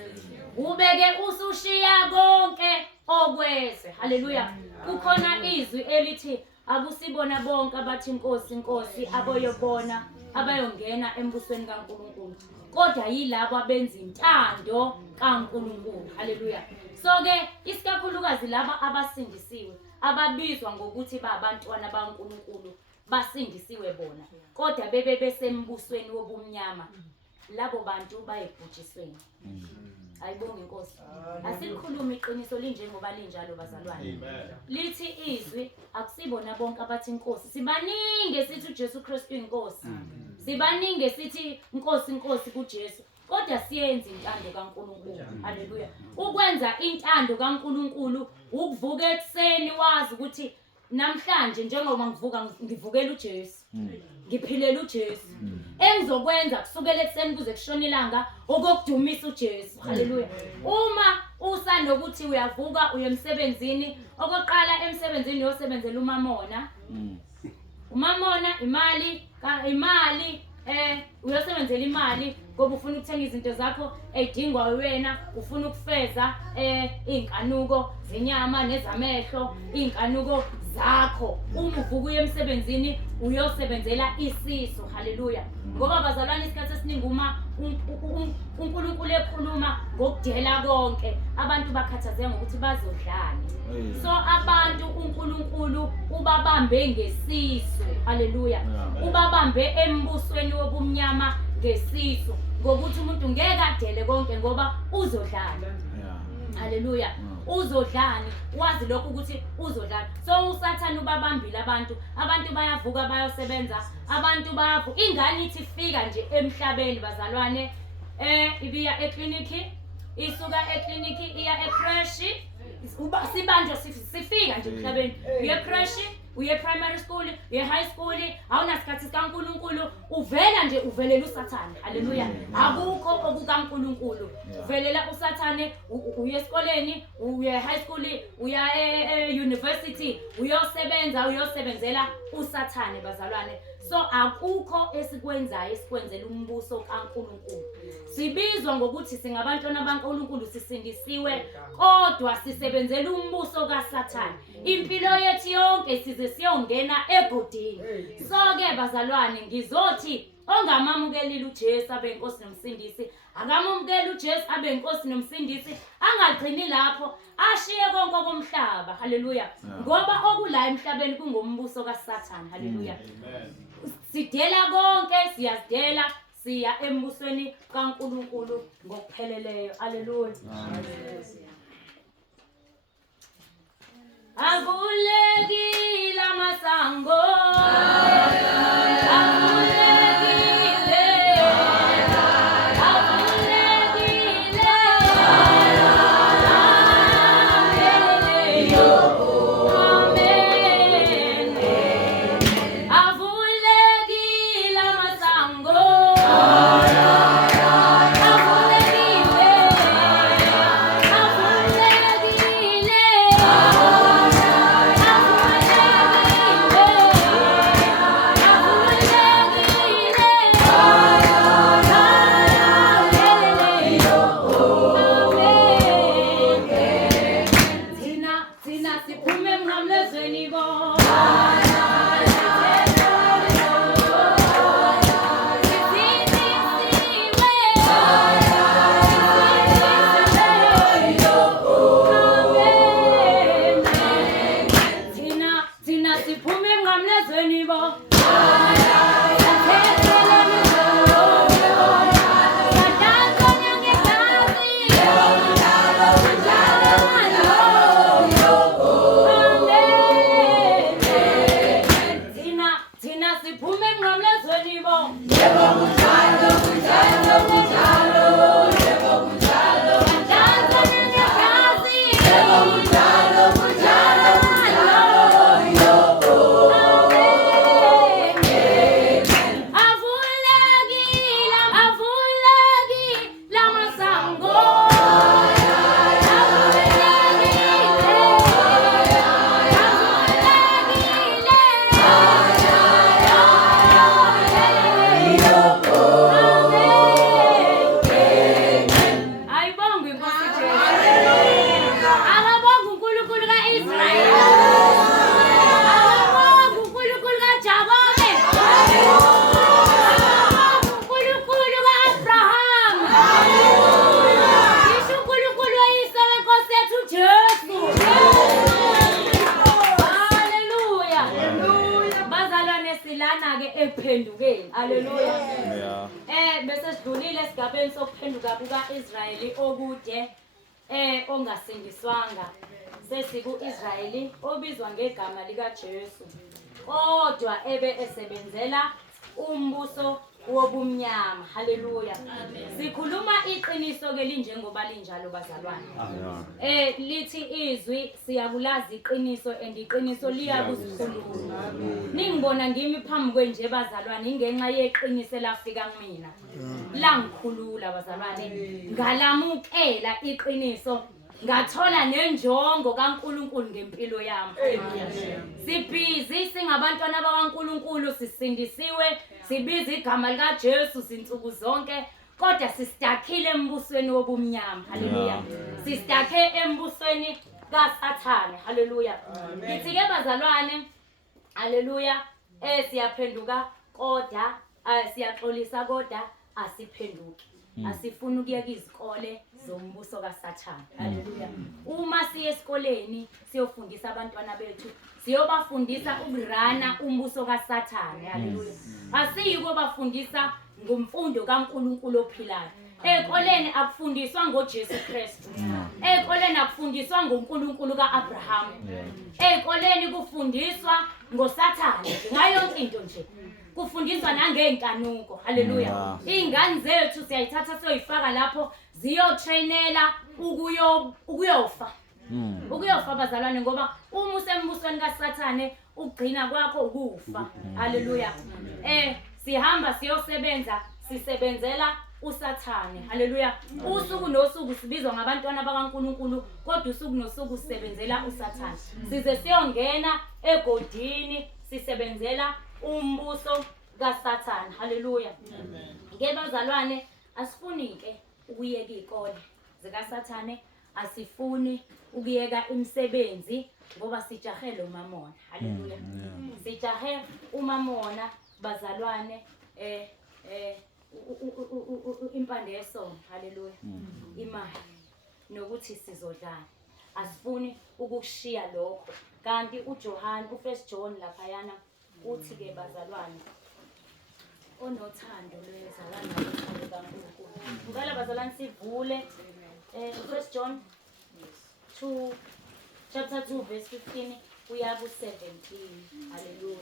Ubeke usushiya konke okwezwe. Haleluya. Kukhona izwi elithi akusibona bonke abathi inkosi inkosi abayobona abayongena embusweni kaNkulunkulu, kodwa yilabo abenza intando kaNkulunkulu. Haleluya. So ke isikakhulukazi laba abasindisiwe, ababizwa ngokuthi babantwana baNkulunkulu, basindisiwe bona kodwa bebe besembusweni wobumnyama, labo bantu bayebhujisweni. Ayibonge inkosi. Asikhuluma iqiniso linjengoba linjalo bazalwane. Lithi izwi akusibona bonke abathi inkosi. Sibaningi sithi uJesu Kristu inkosi. Sibaningi sithi inkosi inkosi kuJesu, kodwa siyenza intando kaNkulunkulu. Haleluya. Ukwenza intando kaNkulunkulu ukuvuka ekseni wazi ukuthi namhlanje njengoba ngivuka ngivukela uJesu, ngiphilela uJesu, engizokwenza kusukela ekseni kuze kushona ilanga okokudumisa uJesu. Haleluya. Uma usanokuthi uyavuka uye emsebenzini, okoqala emsebenzini uyosebenzela uMamona. uMamona imali uyosebenzela imali ngoba ufuna ukuthenga izinto zakho edingwa wena, ufuna ukufeza inkanuko zenyama nezamehlo, inkanuko zakho. Uma uvuka uye emsebenzini uyosebenzela isiso. Haleluya. Ngoba bazalwane isikhathi esiningi uma uNkulunkulu ekhuluma ngokudela konke, abantu bakhathazeka ngokuthi bazodlani. So abantu uNkulunkulu ubabambe ngesiso. Haleluya. Ubabambe embusweni wobumnyama ngesiso, ngokuthi umuntu ngeke adele konke ngoba uzodlana. Haleluya. Uzodlani, wazi lokho ukuthi uzodlana. So uSathane ubabambile abantu bayavuka bayosebenza, abantu bayavuka. Ingane ithi fika nje emhlabeni bazalwane, ibiya ekliniki, isuka ekliniki iya ecrash, sibanjwa sifika nje emhlabeni. Uye crash, uye primary school, uye high school, awunasikhathi sikaNkulunkulu, uvela nje uvelela uSathane. Haleluya. Akukho okukaNkulunkulu. Uvelela uSathane, uye esikoleni, uye high school, uya university, uyosebenzela uSathane bazalwane. So akukho esikwenzayo esikwenzela umbuso kaNkulunkulu. Sibizwa ngokuthi singabantwana baNkulunkulu, sisindisiwe, kodwa sisebenzela umbuso kaSathane. Impilo yethu yonke size siyongena egodini. So ke bazalwane ngizothi ongamamukeli uJesu abe inkosi nomsindisi, akamamukeli uJesu abe inkosi nomsindisi, angagcini lapho ashiye konke komhlaba. Haleluya. Ngoba okula emhlabeni kungombuso kaSathane. Haleluya. Sidela konke, siyadela, siya embusweni kaNkulunkulu ngokupheleleyo. Haleluya. Avulekile amasango, ekuphendukeni. Haleluya. Bese sidlulile esigabeni sokuphenduka kuka-Israyeli okude ongasindiswanga. Sesiku-Israyeli obizwa ngegama likaJesu, kodwa ebe esebenzela umbuso wobumnyama. Haleluya. Sikhuluma iqiniso ke linjengoba linjalo bazalwane. Lithi izwi siyakulazi iqiniso and iqiniso liyakusikhulula. Ningibona ngimi phambi kwenje bazalwane ingenxa yeqiniso elafika kumina. Langikhulula bazalwane. Ngalamukela iqiniso. Ngathola nenjongo kaNkulunkulu ngempilo yami. Sibhizi singabantwana bakaNkulunkulu sisindisiwe sibiza igama lika Jesu sinsuku zonke kodwa sistakhile embusweni wobumnyama. Haleluya. Sistakhe embusweni kaSathane. Haleluya. Ngithi ke bazalwane haleluya siyaphenduka kodwa siyaxolisa kodwa asiphenduki. Asifuni ukuyeka izikole zombuso kaSathane. Haleluya. Uma siye esikoleni siyofundisa abantwana bethu siyobafundisa ukurana umbuso kaSathane. Haleluya. Asiyiko bafundisa ngomfundo kaNkulunkulu ophilayo. Ekoleni akufundiswa ngoJesu Kristu. Ekoleni akufundiswa ngoNkulunkulu kaAbraham. Ekoleni kufundiswa ngoSathane. Ngayo yonke into nje. Kufundiswa nangeenkanuko. Haleluya. Ingane zethu siyayithatha siyoyifaka lapho ziyotrainela ukuyofa. Ukuyofa bazalwane ngoba uma usembusweni kaSathane ugcina kwakho ukufa. Haleluya. Sihamba siyosebenza sisebenzela uSathane. Haleluya. Usuku nosuku sibizwa ngabantwana bakaNkulunkulu kodwa usuku nosuku sisebenzela uSathane. Size siyongena egodini sisebenzela umbuso kaSathane. Haleluya. Ke bazalwane asifuni ke ukuyeka izikole zikaSathane, asifuni ukuyeka imisebenzi ngoba sijahela uMamona. Haleluya. Sijahe uMamona bazalwane impande yesonto. Haleluya. Imali nokuthi sizodlana. Asifuni ukushiya lokho. Kanti uJohn uFirst John lapha yana uthi ke bazalwane onothando lwezalwane kaNkulunkulu kaNkulunkulu. Ngicela bazalwane sivule First John 2 chapter 2 verse 15 kuya ku 17. Haleluya.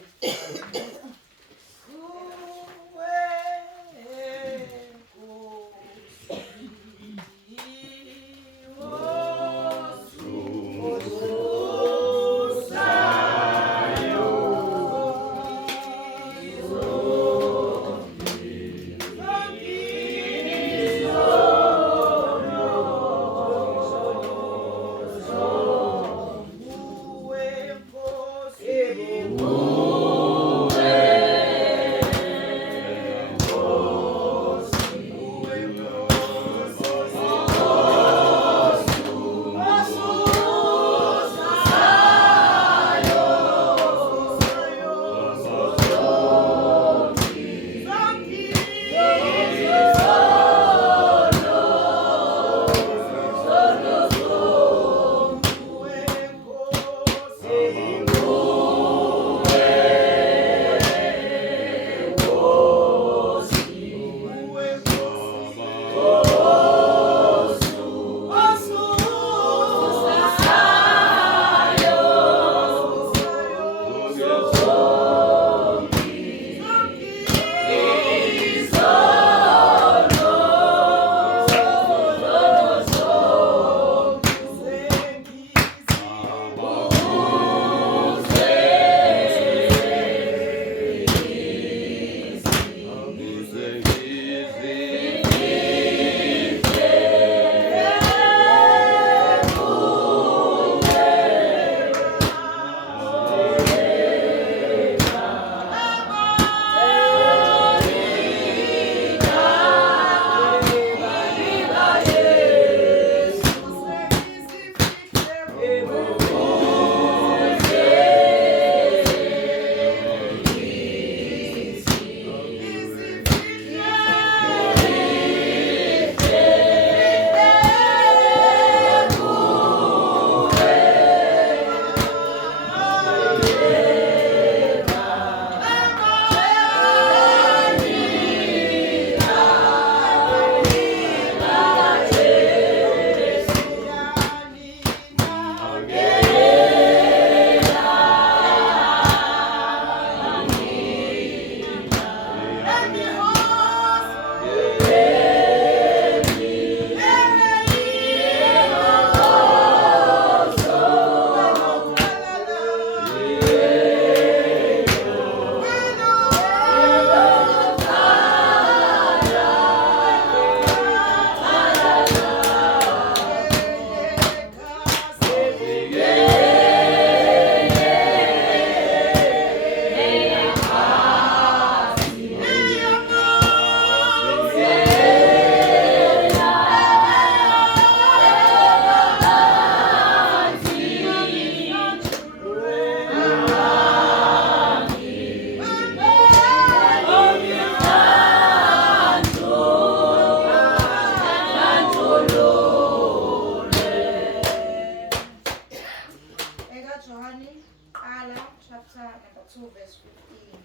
yokuqala chapter number 2 verse 15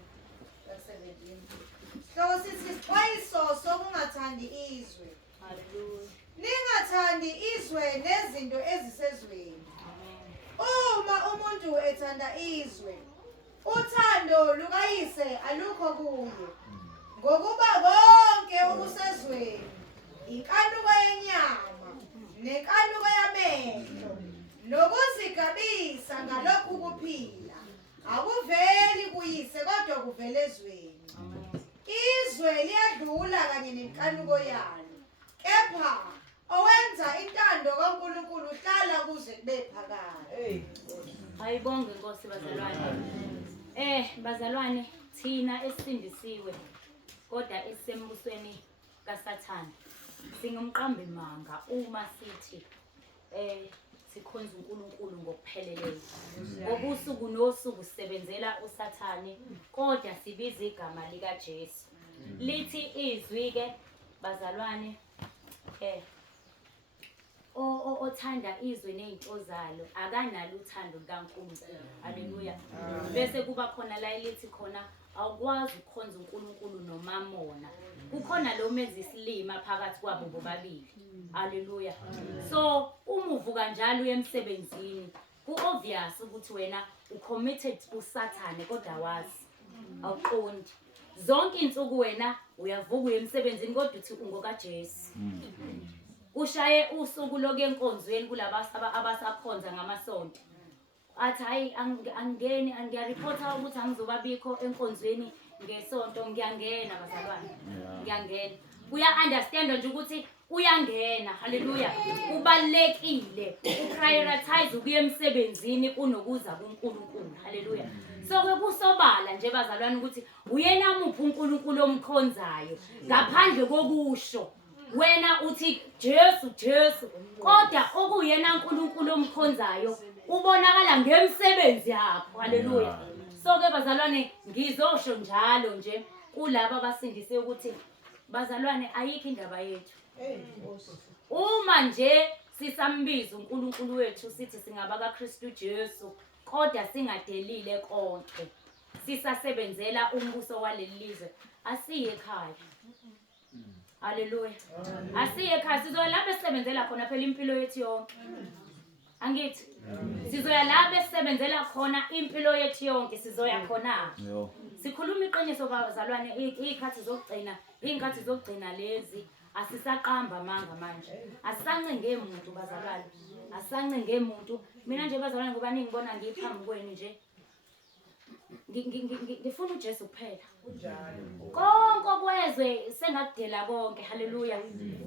and 17. Sihloko sithi isixwayiso sokungathandi izwe. Hallelujah. Ningathandi izwe nezinto ezisezweni. Uma umuntu ethanda izwe, uthando lukayise alukho kuye. Ngokuba konke okusezweni, inkanuko yenyama, nenkanuko yamehlo, nokuzigabisa ngalokhu kuphila, akuveli kuyise kodwa kuvela ezweni. Izwe liyadlula kanye nenkanuko yalo, kepha owenza intando kaNkulunkulu uhlala kuze kube phakade. Ayibonge Nkosi bazalwane. Bazalwane, thina esindisiwe kodwa esembusweni kaSathane singumqambi manga uma sithi sikhonza uNkulunkulu ngokupheleleyo. Ngobusuku nosuku sisebenzela uSathane kodwa sibiza igama lika Jesu. Lithi izwi ke bazalwane othanda izwe nezinto zalo akanalo uthando lukaNkulunkulu. Haleluya. Bese kuba khona la elithi khona awukwazi ukukhonza uNkulunkulu nomamona. Kukhona lo menza isilima phakathi kwabo bobabili. Haleluya. So uma uvuka njalo uyemsebenzini ku-obvious ukuthi wena ucommitted kuSathane kodwa wazi awuqondi. Zonke insuku wena uyavuka uyemsebenzini kodwa uthi ungokaJesu. Ushaye usuku lokenkonzweni kulaba abasakhonza ngamasonto. Athi hayi angeni angiyareport ukuthi angizobabikho enkonzweni ngesonto ngiyangena bazalwane. Ngiyangena. Uya understand nje ukuthi uyangena. Haleluya. Kubalekile uprioritize ukuya emsebenzini kunokuza kuNkulunkulu. Haleluya. So kusobala nje bazalwane ukuthi uyena muphi uNkulunkulu omkhonzayo ngaphandle kokusho. Wena uthi Jesu Jesu kodwa okuyena uNkulunkulu omkhonzayo ubonakala ngemsebenzi yakho. Haleluya. So ke bazalwane ngizosho njalo nje kulabo abasindise ukuthi bazalwane ayikho indaba yethu. Uma nje sisambiza uNkulunkulu wethu sithi singaba kaKristu Jesu kodwa singadelile konke sisasebenzela umbuso walelizwe asiye ekhaya. Haleluya. Asiye ekhaya sizoya lapho esebenzela khona phela impilo yethu yonke. Angithi sizoya lapho esebenzela khona impilo yethu yonke sizoya khona. Sikhuluma iqiniso bazalwane ikhathi zokugcina inkathi zokugcina lezi asisaqamba manga manje. Asisancenge umuntu bazalwane. Asisancenge umuntu. Mina nje bazalwane ngoba ningibona ngiphambi kwenu nje. Ngifuna uJesu kuphela. Konke okwezwe sengakudela konke. Haleluya.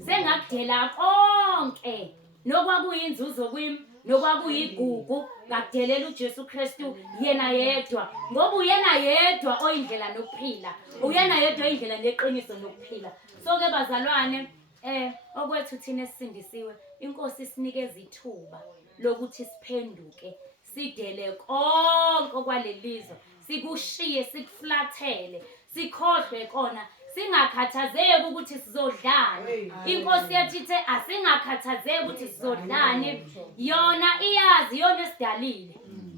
Sengakudela konke. Nokwakuyinzuzo kimi, nokwakuyigugu, ngakudelela uJesu Kristu yena yedwa. Ngoba uyena yedwa oyindlela nokuphila. Uyena yedwa oyindlela neqiniso nokuphila. So ke bazalwane, okwethu thina esindisiwe, inkosi isinikeza ithuba lokuthi siphenduke, sidele konke kwalelizwe. Sikushiye sikuflathele sikhohlwe kona singakhathazeki ukuthi sizodlani. Inkosi yathi ithe asingakhathazeki ukuthi sizodlani. Yona iyazi yona esidalile.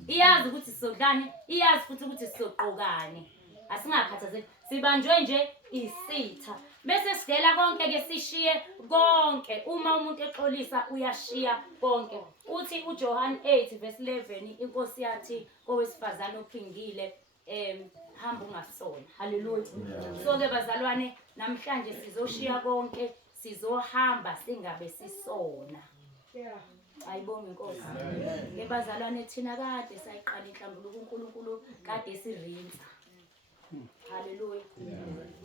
Iyazi ukuthi sizodlani, iyazi futhi ukuthi sizoqokane. Asingakhathazeki. Sibanjwe nje isitha. Bese sidela konke ke sishiye konke. Uma umuntu exolisa uyashiya konke. Uthi uJohn 8 verse 11 inkosi yathi kowesifazane ophingile hamba ungasona. Haleluya. So ke bazalwane namhlanje sizoshiya konke sizohamba singabe sisona. Ayibonge inkosi. Ke bazalwane thina kade sayiqala inhlambuluko uNkulunkulu kade sirinza. Haleluya.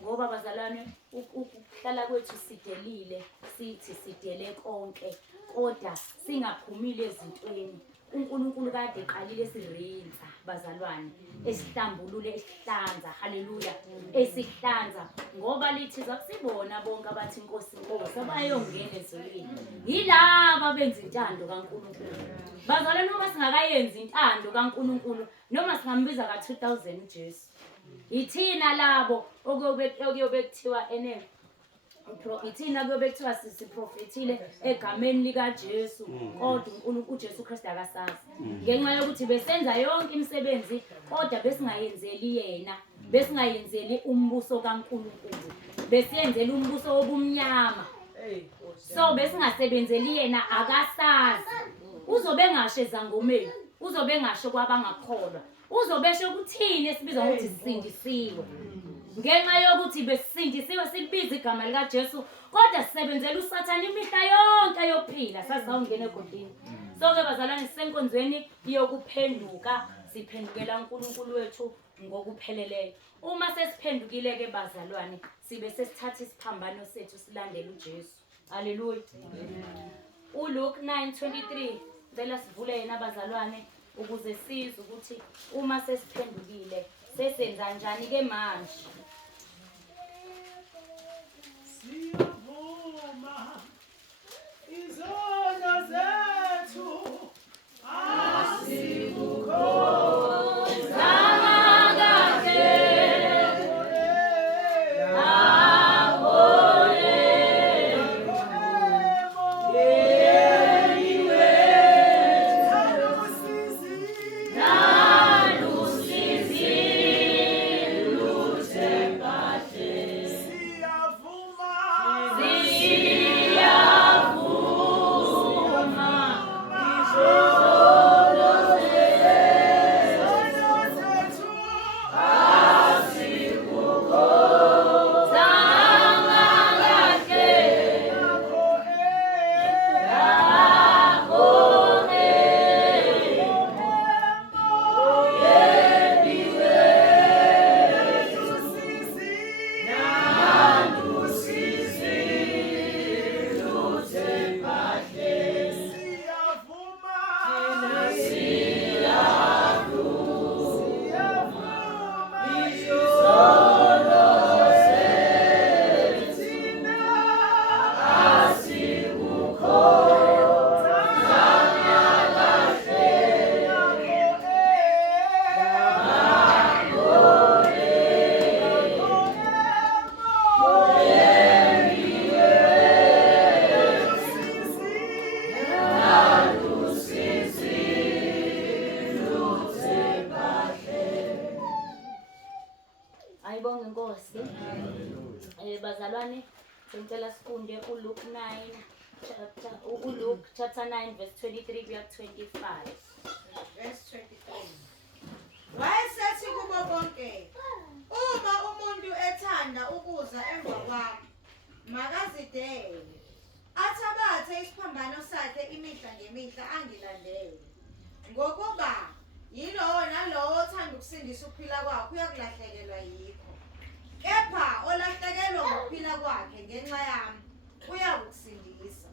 Ngoba bazalwane ukuhlala kwethu sidelile sithi sidele konke kodwa singaphumile ezintweni. uNkulunkulu kade eqalile sirenza bazalwane esihlambulule esihlanza. Haleluya. Esihlanza ngoba lithi zakusibona bonke abathi inkosi inkosi abayongena ezulwini yilabo abenza intando kaNkulunkulu. Bazalwane noma singakayenzi intando kaNkulunkulu noma singambiza ka2000 uJesu. Ithina labo okuyobe kuthiwa Ithina kuyobe kuthiwa siprofethile egameni lika Jesu kodwa uJesu Kristu akasazi ngenxa yokuthi besenza yonke imisebenzi kodwa besingayenzeli yena besingayenzeli umbuso kaNkulunkulu besiyenzela umbuso wobumnyama so besingasebenzeli yena akasazi uzobe engasho ezangomeni uzobe engasho kwabangakholwa uzobesho ukuthini esibizwa ngokuthi sisindisiwe ngenxa yokuthi besisindisiwe silibiza igama lika Jesu kodwa sisebenzela uSathane imihla yonke yokuphila sasawungena egodini so ke bazalwane sisenkonzweni yokuphenduka siphendukela uNkulunkulu wethu ngokupheleleyo uma sesiphendukile ke bazalwane sibe sesithatha isiphambano sethu silandele uJesu haleluya uLuke 9:23 ngicela sivule yena bazalwane ukuze sizwe ukuthi uma sesiphendukile sesenza njani ke manje siyavuma izono zethu bazalwane ngicela sifunde uLuke 9 chapter 9 verse 23 kuya 25 verse 23 wayesethi kubo bonke uma umuntu ethanda ukuza emva kwami makazidele athabathe isiphambano sakhe imihla ngemihla angilandele ngokuba yilowo nalowo othanda ukusindisa ukuphila kwakhe uyakulahlekelwa yikho kepha olahlekelwa ngokuphila kwakhe ngenxa yami uyakusindisa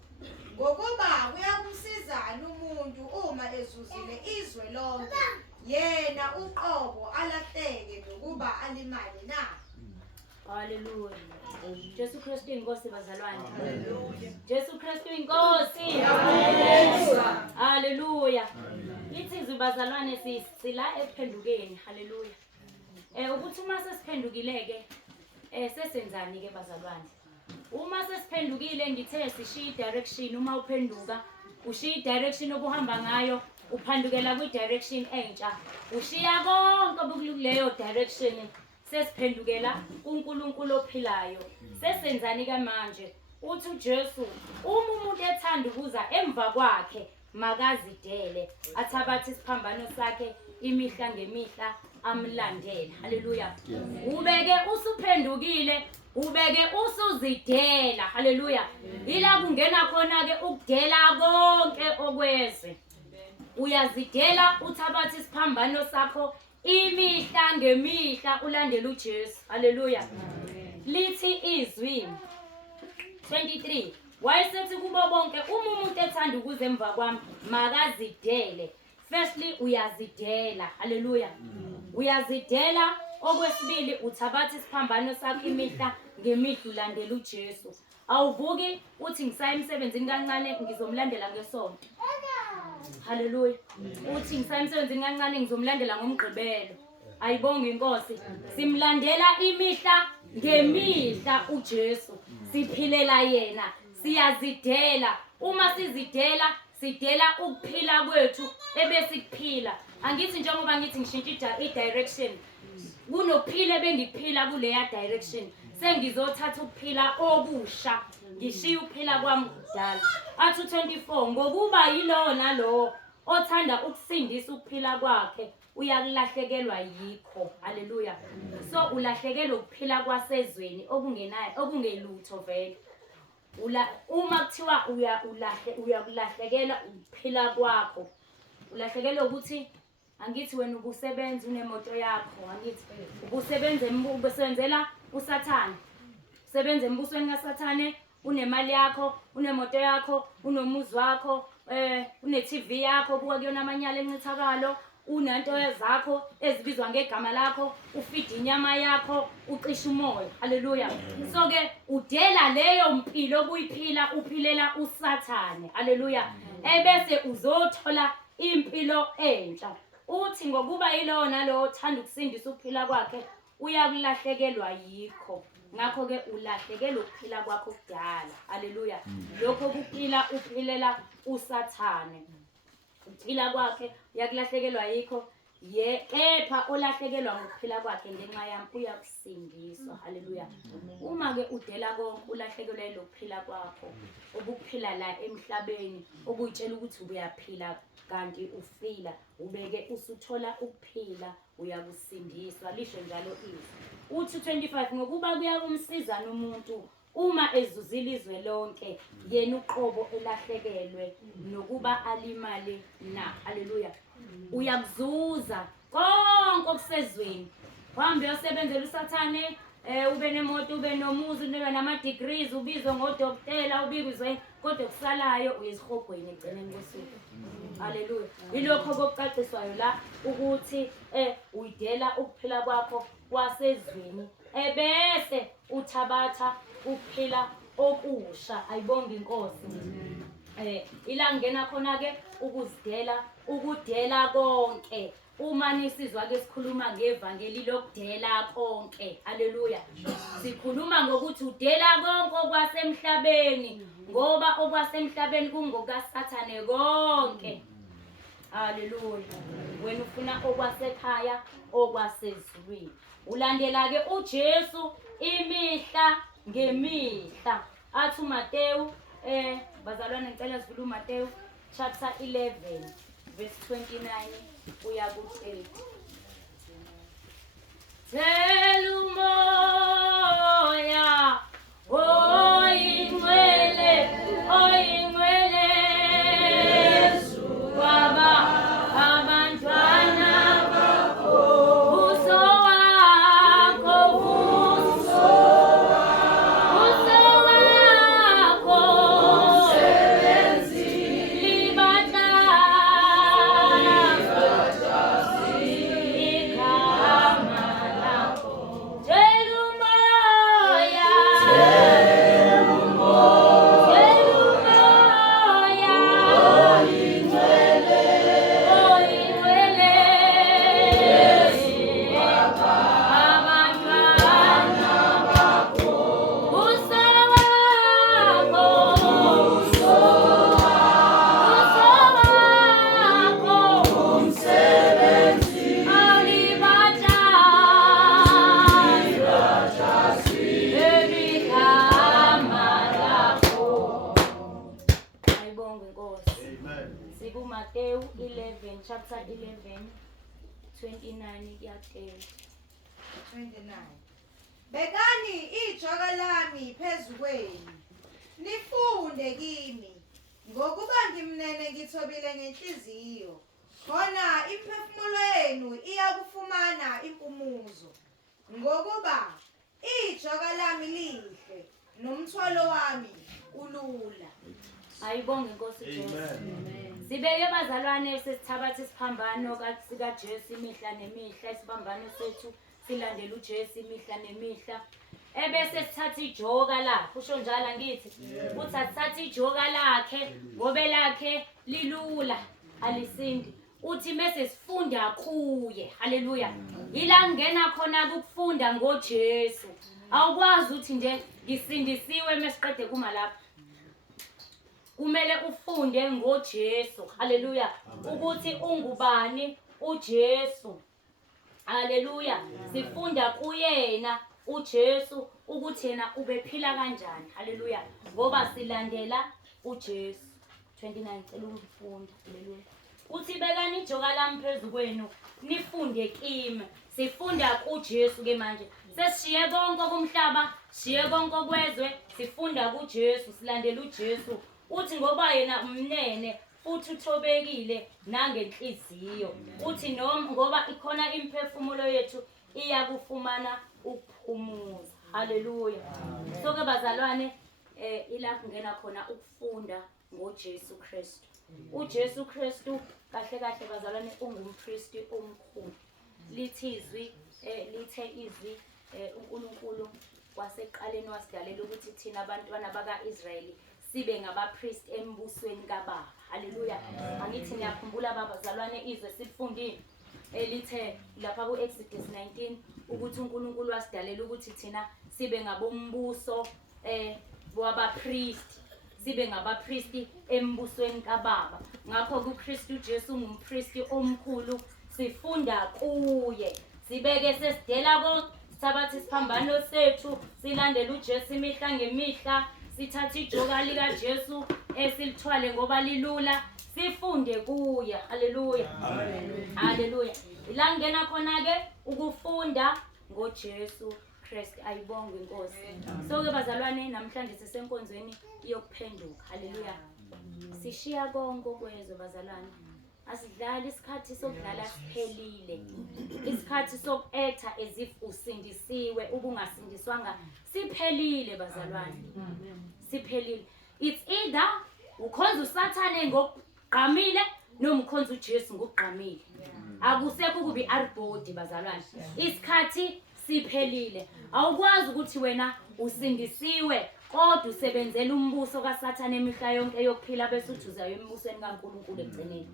ngokuba kuyakumsizana umuntu uma ezuzile izwe lonke yena uqobo alahleke nokuba alimale na haleluya Jesu Kristu inkosi bazalwane haleluya Jesu Kristu inkosi haleluya haleluya Ithi bazalwane sila ekuphendukeni haleluya ukuthi uma sesiphendukile ke sesenzani ke bazalwane uma sesiphendukile ngithe sishiya direction uma uphenduka ushiya direction obuhamba ngayo uphandukela kwi direction entsha ushiya konke okuleyo direction sesiphendukela kuNkulunkulu ophilayo sesenzani ke manje uthi uJesu uma umuntu ethanda ukuza emva kwakhe makazidele athabathe isiphambano sakhe imihla ngemihla amlandela haleluya ubeke usuphendukile ubeke usuzidela haleluya ila kungena khona ke ukudela konke okwezwe uyazidela uthabathe isiphambano sakho imihla ngemihla ulandela uJesu haleluya lithi izwi 23 wayesethi kubo bonke uma umuntu ethanda ukuza emva kwami makazidele firstly uyazidela haleluya uyazidela okwesibili uthabatha isiphambano sakho imihla ngemihla ulandela uJesu awuvuki uthi ngisaya emsebenzini kancane ngizomlandela ngesonto haleluya uthi ngisaya emsebenzini kancane ngizomlandela ngomgqibelo ayibonge inkosi simlandela imihla ngemihla uJesu siphilela yena siyazidela uma sizidela sidela ukuphila kwethu ebesikuphila angithi njengoba ngithi ngishintsha i-direction kunokuphila bengiphila kuleya direction sengizothatha ukuphila obusha ngishiya ukuphila kwami kudala athi 24 ngokuba yilowo nalowo othanda ukusindisa ukuphila kwakhe uyakulahlekelwa yikho haleluya so ulahlekelwa ukuphila kwasezweni okungenayo okungelutho vele uma kuthiwa uyakulahlekelwa ukuphila kwakho ulahlekelwa ukuthi angithi wena ubusebenza unemoto yakho angithi ubusebenzela usathane usebenza embusweni kaSathane unemali yakho unemoto yakho unomuzi wakho une-TV yakho buka kuyona amanyala encithakalo unento zakho ezibizwa ngegama lakho ufida inyama yakho ucisha umoya haleluya so ke udela leyo mpilo okuyiphila uphilela usathane haleluya ebese uzothola impilo entsha uthi ngokuba yilowo nalowo othanda ukusindisa ukuphila kwakhe uyakulahlekelwa yikho ngakho ke ulahlekelwa ukuphila kwakho kudala haleluya lokho kuphila uphilela usathane ukuphila kwakhe uyakulahlekelwa yikho kepha olahlekelwa ngokuphila kwakhe ngenxa yami uyakusindiswa haleluya uma ke udela konke ulahlekelwa yilokuphila kwakho obukuphila la emhlabeni okuyitshela ukuthi uyaphila kanti ufila ubeke usuthola ukuphila uyakusindiswa lisho njalo izwi uthi 25 ngokuba kuyakumsiza nomuntu uma ezuzile izwe lonke yena uqobo elahlekelwe nokuba alimale na haleluya uyakuzuza konke okusezweni uhambe uyosebenzela usathane ube nemoto ube nomuzi ube nama-degrees ubizwe ngodokotela ubizwe kodwa kusalayo uyezihogweni egcineni kosuku haleluya yilokho okucaciswayo la ukuthi uyidela ukuphila kwakho kwasezweni ebese uthabatha ukuphila okusha ayibonge inkosi ila ngena khona ke ukudela konke uma nisizwa ke sikhuluma ngevangeli lokudela konke haleluya sikhuluma ngokuthi udela konke okwasemhlabeni ngoba okwasemhlabeni kungokaSathane konke haleluya wena ufuna okwasekhaya okwasezulwini ulandela ke uJesu imihla ngemihla athi uMateyu bazalwane ngicela sivule uMateyu chapter 11 verse 29 kuya ku-30 Thela umoya oyingcwele kwaba abantwana bakho uso wakho Matthew 11 chapter 11 29 kuya-30 29 Bekani ijoka lami phezu kwenu nifunde kimi ngokuba ngimnene ngithobile ngenhliziyo khona imphefumulo yenu iyakufumana impumuzo ngokuba ijoka lami lihle nomthwalo wami ulula ayibonge inkosi Jesu sibeke bazalwane sesithabatha isiphambano sikaJesu imihla nemihla isiphambano sethu silandela uJesu imihla nemihla ebese sithatha ijoka lakhe usho njalo ngithi uthi athatha ijoka lakhe ngobe lakhe lilula alisindi uthi mase sifunda kuye. Haleluya. Ila ngena khona ukufunda ngoJesu. Awukwazi uthi nje ngisindisiwe mesiqede kuma lapha. Kumele ufunde ngoJesu. Haleluya. Ukuthi ungubani uJesu. Haleluya. Sifunda kuyena uJesu ukuthi yena ubephila kanjani. Haleluya. Ngoba silandela uJesu. 29 cela ukufunda. Haleluya. Uthi bekani ijoka lami phezulu kwenu nifunde kimi. Sifunda kuJesu ke manje. Sesishiye konke kumhlaba, siye konke kwezwe, sifunda kuJesu, silandela uJesu. Uthi ngoba yena umnene futhi uthobekile nangenhliziyo. Uthi noma ngoba ikhona imphefumulo yethu iyakufumana ukuphumuza. Haleluya. So ke bazalwane ila kungena khona ukufunda ngoJesu Kristu. uJesu Kristu kahle kahle bazalwane ungumpristi omkhulu. Lithe izwi uNkulunkulu waseqaleni wasidalela ukuthi thina abantwana bakaIsrayeli sibe ngabapriest embusweni kaBaba. Haleluya. Angithi ngiyakhumbula babazalwane izwe sifundile elithe lapha kuExodus 19 ukuthi uNkulunkulu wasidalela ukuthi thina sibe ngabombuso wabapriest. Sibe ngabapristi embusweni kaBaba. Ngakho kuKristu Jesu ungumpristi omkhulu, sifunda kuye. Sibeke sesidela konke, sabathi isiphambano sethu, silandela uJesu imihla ngemihla, sithatha ijoka lika Jesu esilithwale ngoba lilula, sifunde kuye. Haleluya. Haleluya. La ngena khona ke ukufunda ngoJesu Kristu. Ayibonge inkosi. So ke bazalwane namhlanje sisenkonzweni yokuphenduka. Haleluya. Sishiya konke kwezwe bazalwane. Asidlala isikhathi sokudlala siphelile. Isikhathi sokuetha as if usindisiwe ubungasindiswanga siphelile bazalwane. Siphelile. It's either ukhonza uSathane ngokugqamile noma ukhonza uJesu ngokugqamile. Akusekho kubi arbodi bazalwane. Isikhathi siphelile. Awukwazi ukuthi wena usindisiwe kodwa usebenzela umbuso kaSathane emihla yonke yokuphila bese uthuzayo embusweni kaNkulunkulu egcineni.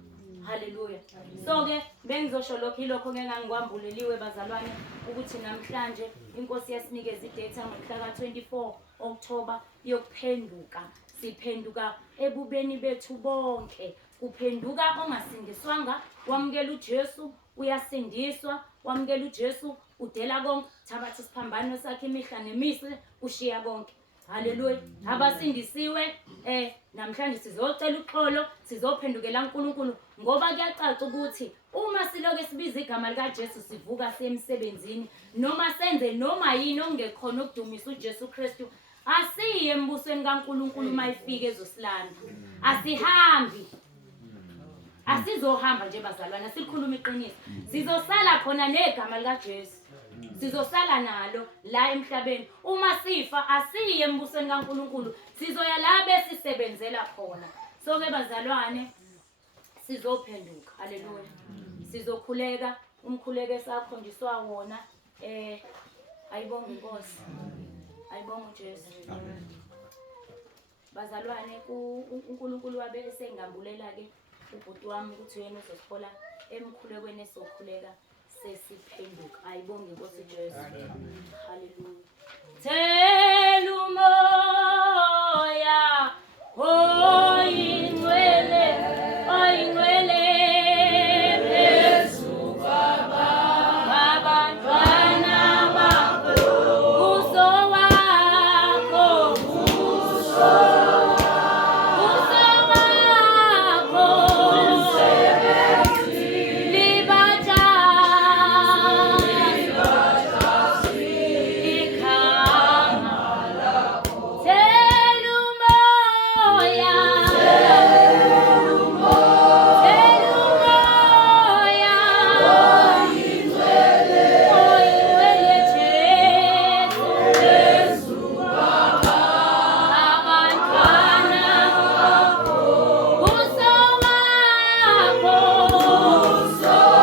Haleluya. So ke bengizosho lokho ilokho ngengangikwambuleliwe bazalwane ukuthi namhlanje inkosi yasinikeza idate ngomhla ka24 October yokuphenduka. Siphenduka ebubeni bethu bonke. Kuphenduka ongasindiswanga, wamukela uJesu, uyasindiswa, wamukela uJesu, udela konke, thabatha isiphambano sakhe imihla nemihla, ushiya konke. Haleluya. Abasindisiwe namhlanje sizocela uxolo, sizophendukela uNkulunkulu ngoba kuyacaca ukuthi uma siloke sibiza igama lika Jesu sivuka semsebenzini noma senze noma yini ongekhona ukudumisa uJesu Kristu, asiye embusweni kaNkulunkulu mayifike ezosilanda. Asihambi. Asizohamba nje bazalwana, sikhuluma iqiniso. Sizosala khona negama lika Jesu. Sizosala nalo la emhlabeni. Uma sifa asiye embusweni kaNkulunkulu, sizoya la besisebenzela khona. So ke bazalwane sizophenduka. Haleluya. Sizokhuleka, umkhuleko esakhondiswa wona. Ayibonge inkosi. Ayibonge uJesu. Amen. Bazalwane uNkulunkulu wabe esengambulela ke ubhuti wami ukuthi yena uzosihola emkhulekweni esokhuleka sesiphenduka. Ayibonge inkosi Jesu. Haleluya. Tell